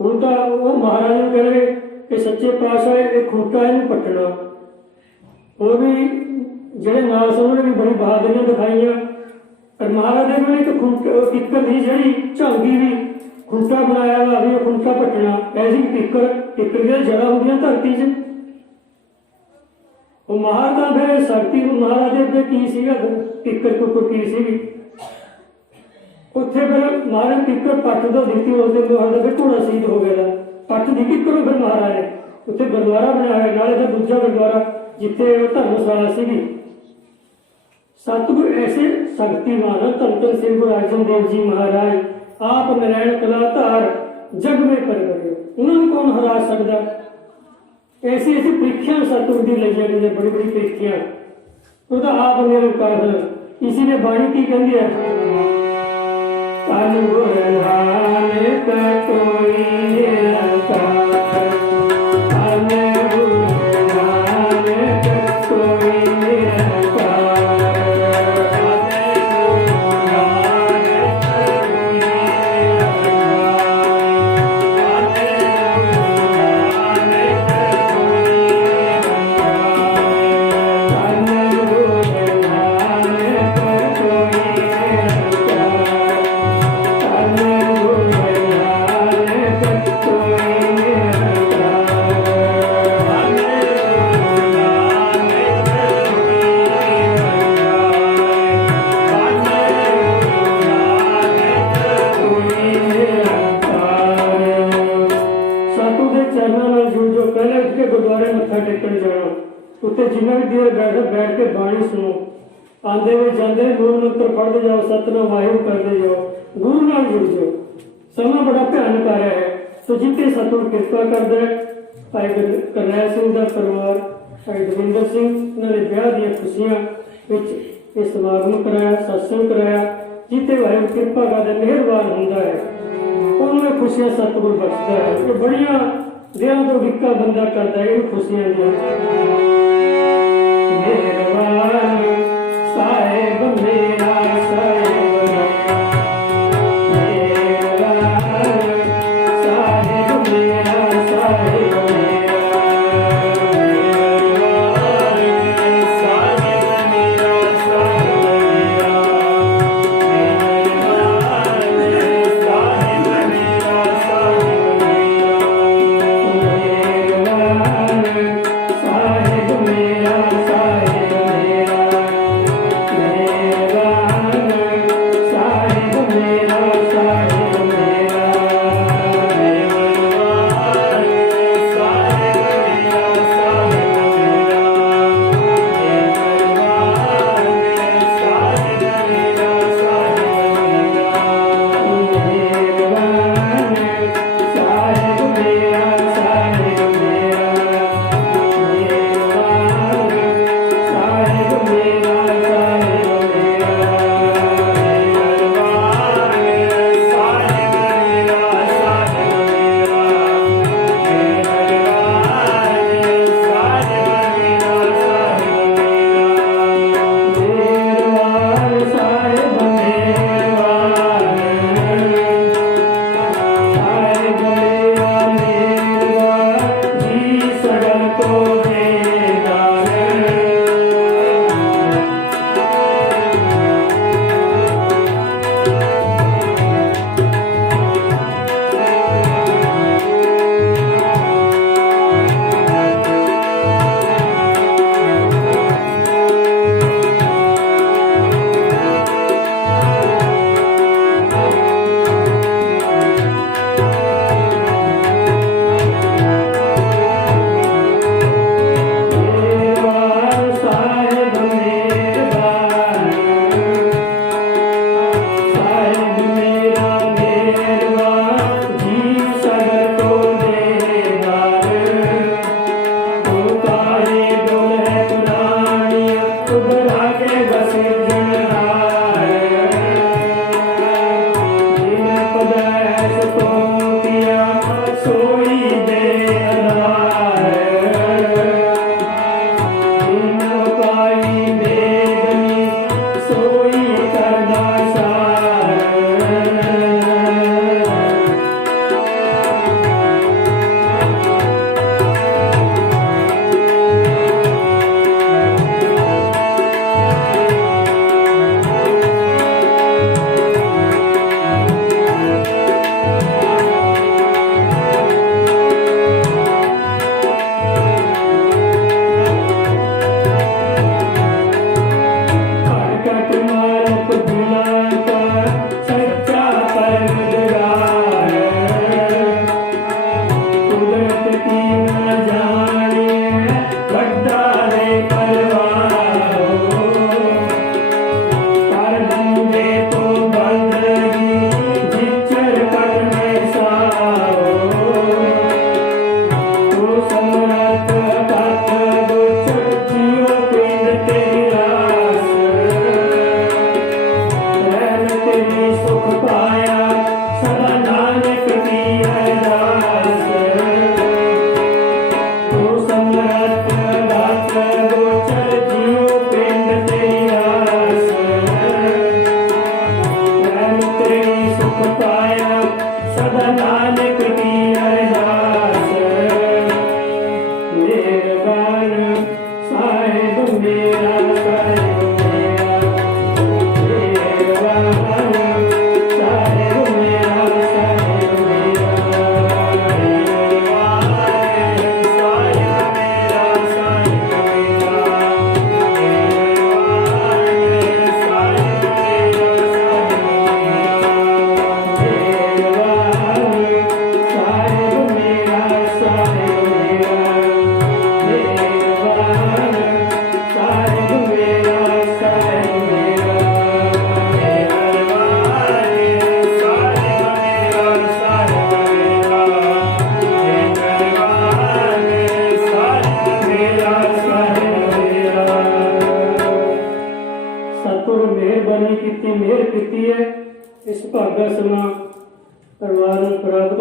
ਹੁਣ ਤਾਂ ਉਹ ਮਹਾਰਾਜ ਨੂੰ ਕਹਿਣਗੇ ਕਿ ਸੱਚੇ ਪਾਤਸ਼ਾਹ ਇਹ ਖੁੰਟਾ ਇਹਨੂੰ ਪੱਟਣਾ। ਉਹ ਵੀ ਜਿਹੜੇ ਨਾਲ ਸਨ ਉਹਨੇ ਵੀ ਬੜੀ ਬਹਾਦਰੀਆਂ ਦਿਖਾਈਆਂ, ਪਰ ਮਹਾਰਾਜ ਨੇ ਵੀ ਇੱਕ ਕਿੱਕਰ ਦੀ ਜਿਹੜੀ ਝਾਂਗੀ ਵੀ ਖੁੰਟਾ ਬਣਾਇਆ ਵਾ ਵੀ ਉਹ ਖੁੰਟਾ ਪੱਟਣਾ। ਐਸੀ ਕਿੱਕਰ ਦੀਆਂ ਜੜ੍ਹਾਂ ਹੁੰਦੀਆਂ ਧਰਤੀ 'ਚ। ਉਹ ਮਹਾਰਾਜ ਦਾ ਫਿਰ ਸ਼ਕਤੀ ਨੂੰ ਮਹਾਰਾਜ ਦੇ ਅੱਗੇ ਕੀ ਸੀਗਾ, ਕਿੱਕਰ ਕੁੱਕਰ ਕੀ ਸੀਗੀ। ਉੱਥੇ ਫਿਰ ਮਹਾਰਾਜ ਕਿੱਕਰ ਪੱਟ ਤੋਂ ਦਿੱਤੀ, ਉਹਦੇ ਮਹਾਰਾਜ ਦਾ ਫਿਰ ਘੋੜਾ ਸ਼ਹੀਦ ਹੋ ਗਿਆ। ਪੱਟ ਦੀ ਕਿੱਕਰ ਫਿਰ ਮਹਾਰਾਜ ਨੇ ਉੱਥੇ ਗੁਰਦੁਆਰਾ ਬਣਾਇਆ, ਨਾਲੇ ਦਾ ਦੂਜਾ ਗੁਰਦੁਆਰਾ ਜਿੱਥੇ ਉਹ ਧਰਮਸ਼ਾਲਾ ਸੀਗੀ। ਸਤਿਗੁਰ ਐਸੇ ਸ਼ਕਤੀਮਾਨ ਧੰਨ ਧੰਨ ਸ੍ਰੀ ਗੁਰੂ ਅਰਜਨ ਦੇਵ ਜੀ ਮਹਾਰਾਜ, ਆਪ ਨਰੈਣ ਕਲਾ ਧਾਰ ਜਗ ਮੇ ਪ੍ਰਗਟਿਓ। ਉਹਨਾਂ ਨੂੰ ਕੌਣ ਹਰਾ ਸਕਦਾ। ਐਸੀ ਪ੍ਰੀਖਿਆ ਸਤਿਗੁਰ ਦੀ ਲਈਆਂ ਗਈਆਂ, ਬੜੀ ਬੜੀ ਪ੍ਰੀਖਿਆ, ਉਹਦਾ ਆਪ ਨਿਰੰਕਾਰ। ਇਸੀ ਨੇ ਬਾਣੀ ਕੀ ਕਹਿੰਦੀ ਹੈ, ਧੰਨ ਗੁਰ ਨਾਨਕ ਕੋਈ ਨਿਰੰਕਾਰ, ਧੰਨ ਗੁਰ ਨਾਨਕ ਕੋਈ ਨਿਰੰਕਾਰ, ਉੱਤੇ ਜਿੰਨਾ ਵੀ ਦੇਰ ਬੈਠ ਕੇ ਬਾਣੀ ਸੁਣੋ, ਆਉਂਦੇ ਹੋਏ ਜਾਂਦੇ ਗੁਰੂ ਮੰਤਰ ਪੜ੍ਹਦੇ ਜਾਓ, ਸਤਿਨਾਮ ਵਾਹਿਗੁਰੂ ਕਰਦੇ ਜਾਓ, ਗੁਰੂ ਨਾਲ ਜੁੜ ਜਾਓ। ਸਮਾਂ ਬੜਾ ਭਿਆਨਕ ਆ ਰਿਹਾ ਹੈ। ਸੋ ਜਿੱਥੇ ਸਤਿਗੁਰ ਕਿਰਪਾ ਕਰਦਾ ਹੈ, ਭਾਈ ਕਰਨੈਲ ਸਿੰਘ ਦਾ ਪਰਿਵਾਰ, ਭਾਈ ਦਵਿੰਦਰ ਸਿੰਘ, ਉਹਨਾਂ ਦੇ ਵਿਆਹ ਦੀਆਂ ਖੁਸ਼ੀਆਂ ਵਿੱਚ ਇਹ ਸਮਾਗਮ ਕਰਾਇਆ, ਸਤਸੰਗ ਕਰਾਇਆ। ਜਿੱਥੇ ਵਾਹਿਗੁਰੂ ਕਿਰਪਾ ਕਰਦਾ, ਮਿਹਰਬਾਨ ਹੁੰਦਾ ਹੈ, ਉਹਨੂੰ ਇਹ ਖੁਸ਼ੀਆਂ ਸਤਿਗੁਰ ਬਖਸ਼ਦਾ ਹੈ। ਇਹ ਬੜੀਆਂ ਦਿਲਾਂ ਤੋਂ ਵਿੱਕਾ ਬੰਦਾ ਕਰਦਾ ਹੈ ਇਹ ਖੁਸ਼ੀਆਂ ਦੀਆਂ। ਮਿਹਰਬਾਨ ਸਾਹਿਬ ਮੇਰਾ ਸਾਹਿਬ ਮੇਰਾ, ਮਿਹਰਬਾਨ ਸਾਹਿਬ ਮੇਰਾ ਸਾਹਿਬ ਮੇਰਾ, ਮਿਹਰਬਾਨ ਸਾਹਿਬ ਮੇਰਾ ਸਾਹਿਬ ਮੇਰਾ, ਮਿਹਰਬਾਨ ਸਾਹਿਬ ਮੇਰਾ ਸਾਹਿਬ ਮੇਰਾ, ਸਾਹਿਬ ਮੇਰਾ ਸਾਹਿਬ ਮੇਰਾ, ਮਿਹਰਬਾਨ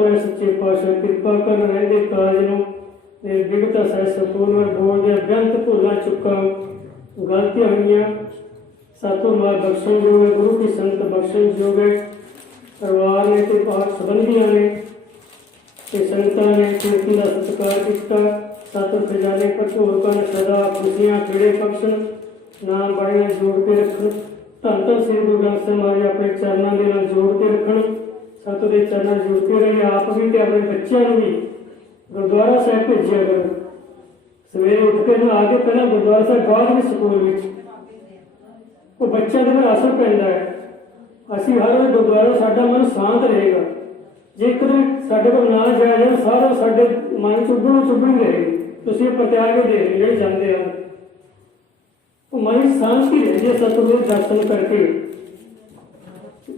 है सच्चे पातशाह कृपा कर रहंदे काज नूं निर्विघ्न सह संपूर्ण बोल दे बेअंत भुलां चुका गलतियां होईयां सतगुर मां बख्शण जो है गुरु की संगत बख्शण जो है परिवार ने ते पाठ संबंधियों ने ते संगतां ने कीर्ति का सत्कार किया सतगुर खजाने भरपूर कर सदा खुशियां खेड़े बख्शण नाम बड़ियां जोड़ के रखण धन धन श्री गुरु ग्रंथ साहिब महाराज अपने चरणों के नाल जोड़ के रखण सतगुर के चरणों जोड़ते रहिए आप भी ते अपने बच्चों भी गुरुद्वारा साहिब भेजिया करो सवेरे उठ के नहा के पहला गुरुद्वारा साहिब बाद में स्कूल में वो बच्चों के पर असर पैदा है असी हर रोज गुरुद्वारा साडा मन शांत रहेगा जेकर साडे कोल ना जाया जाए सारा साडे मन चुभण रहेगी तुसीं प्रत्याग के देख ले जाते हैं वो मन शांति रहती है सतगुरु दर्शन करके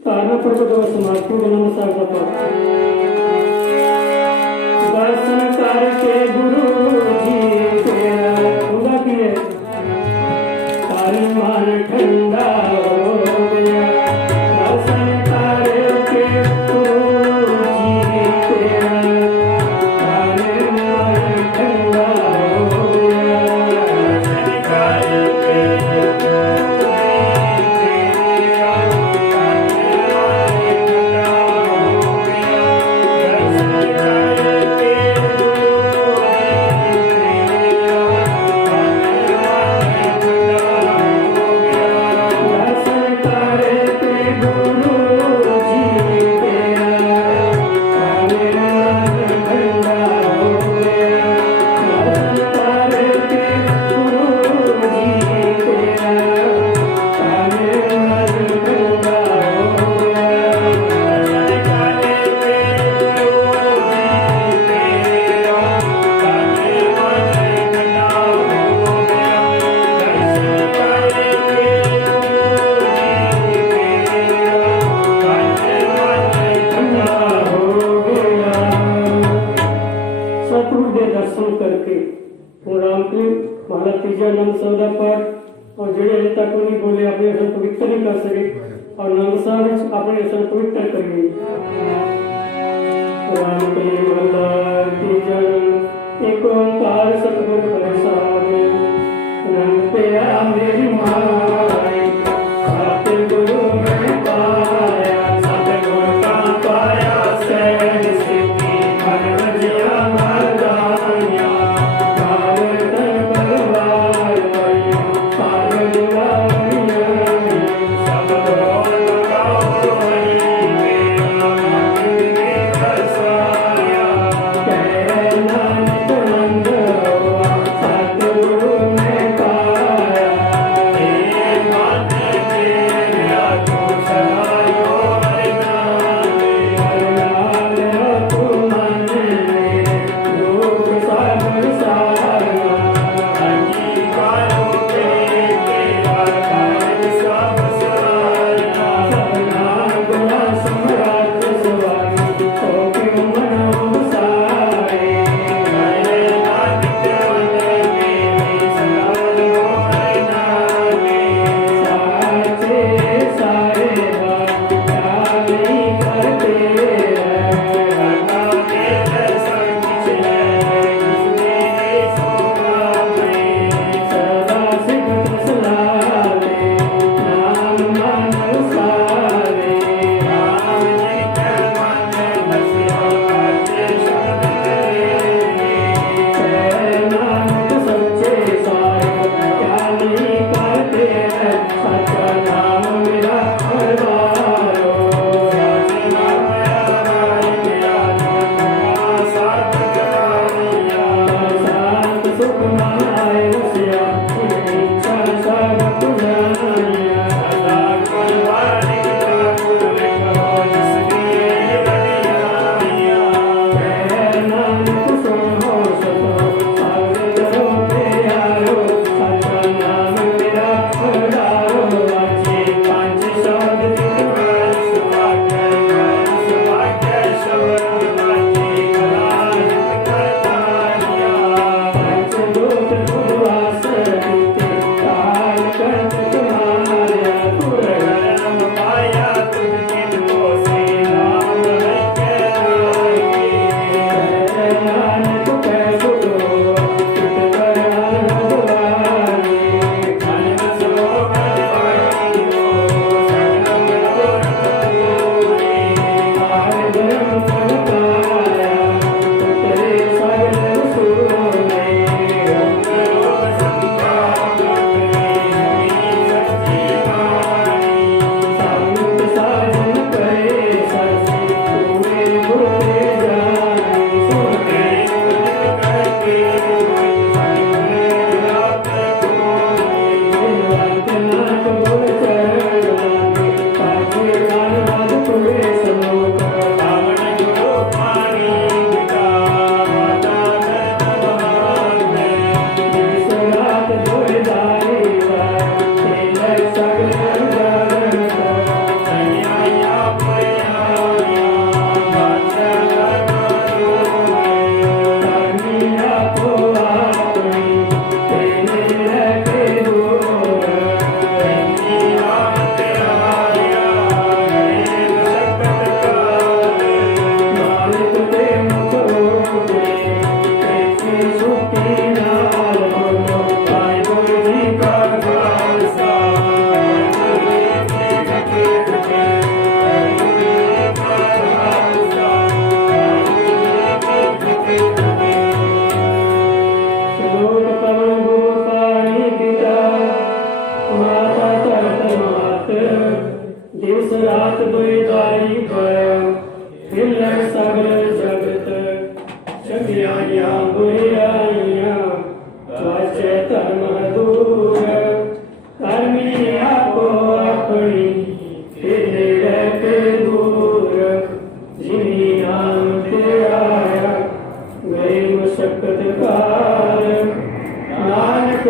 धारणा पूर्वक समाप्ति का नमस्कार का दर्शन करके गुरु जी तेरा होगा कि है तारी मन ठंडा हो गया दर्शन करके गुरु जी तेरा तारी मन ठंडा हो गया दर्शन करके और जो अजे तक नहीं बोले अपने असन पवित्र नहीं कर सके और नंद साहब अपने असन पवित्र करिए राम कली महला तीजा एक ओंकार सतगुर प्रसाद नंद पिया मेरी माई सतगुरु मैं पाया सतगुर का पाया सहज सिद्धि मन वजिया मरदानिया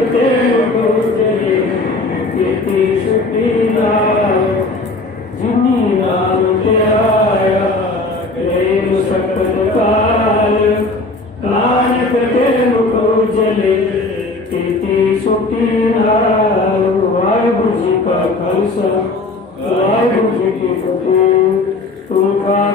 ਤੇ ਮੁਕਤੇ ਕੀਤੀ ਛੁੱਟੀ ਨਾਲ ਜਿਨੀ ਨਾਮ ਤੇ ਆਇਆ ਪ੍ਰੇਮ ਸਕਤ ਕਾਲ ਨਾਨਕ ਤੇ ਮੁਕਤੇ ਕੀਤੀ ਛੁੱਟੀ ਨਾਲ ਵਾਹਿਗੁਰੂ ਜੀ ਕਾ ਖਾਲਸਾ ਵਾਹਿਗੁਰੂ ਜੀ ਕੀ ਫਤਿਹ। ਤੁਮ ਕਾ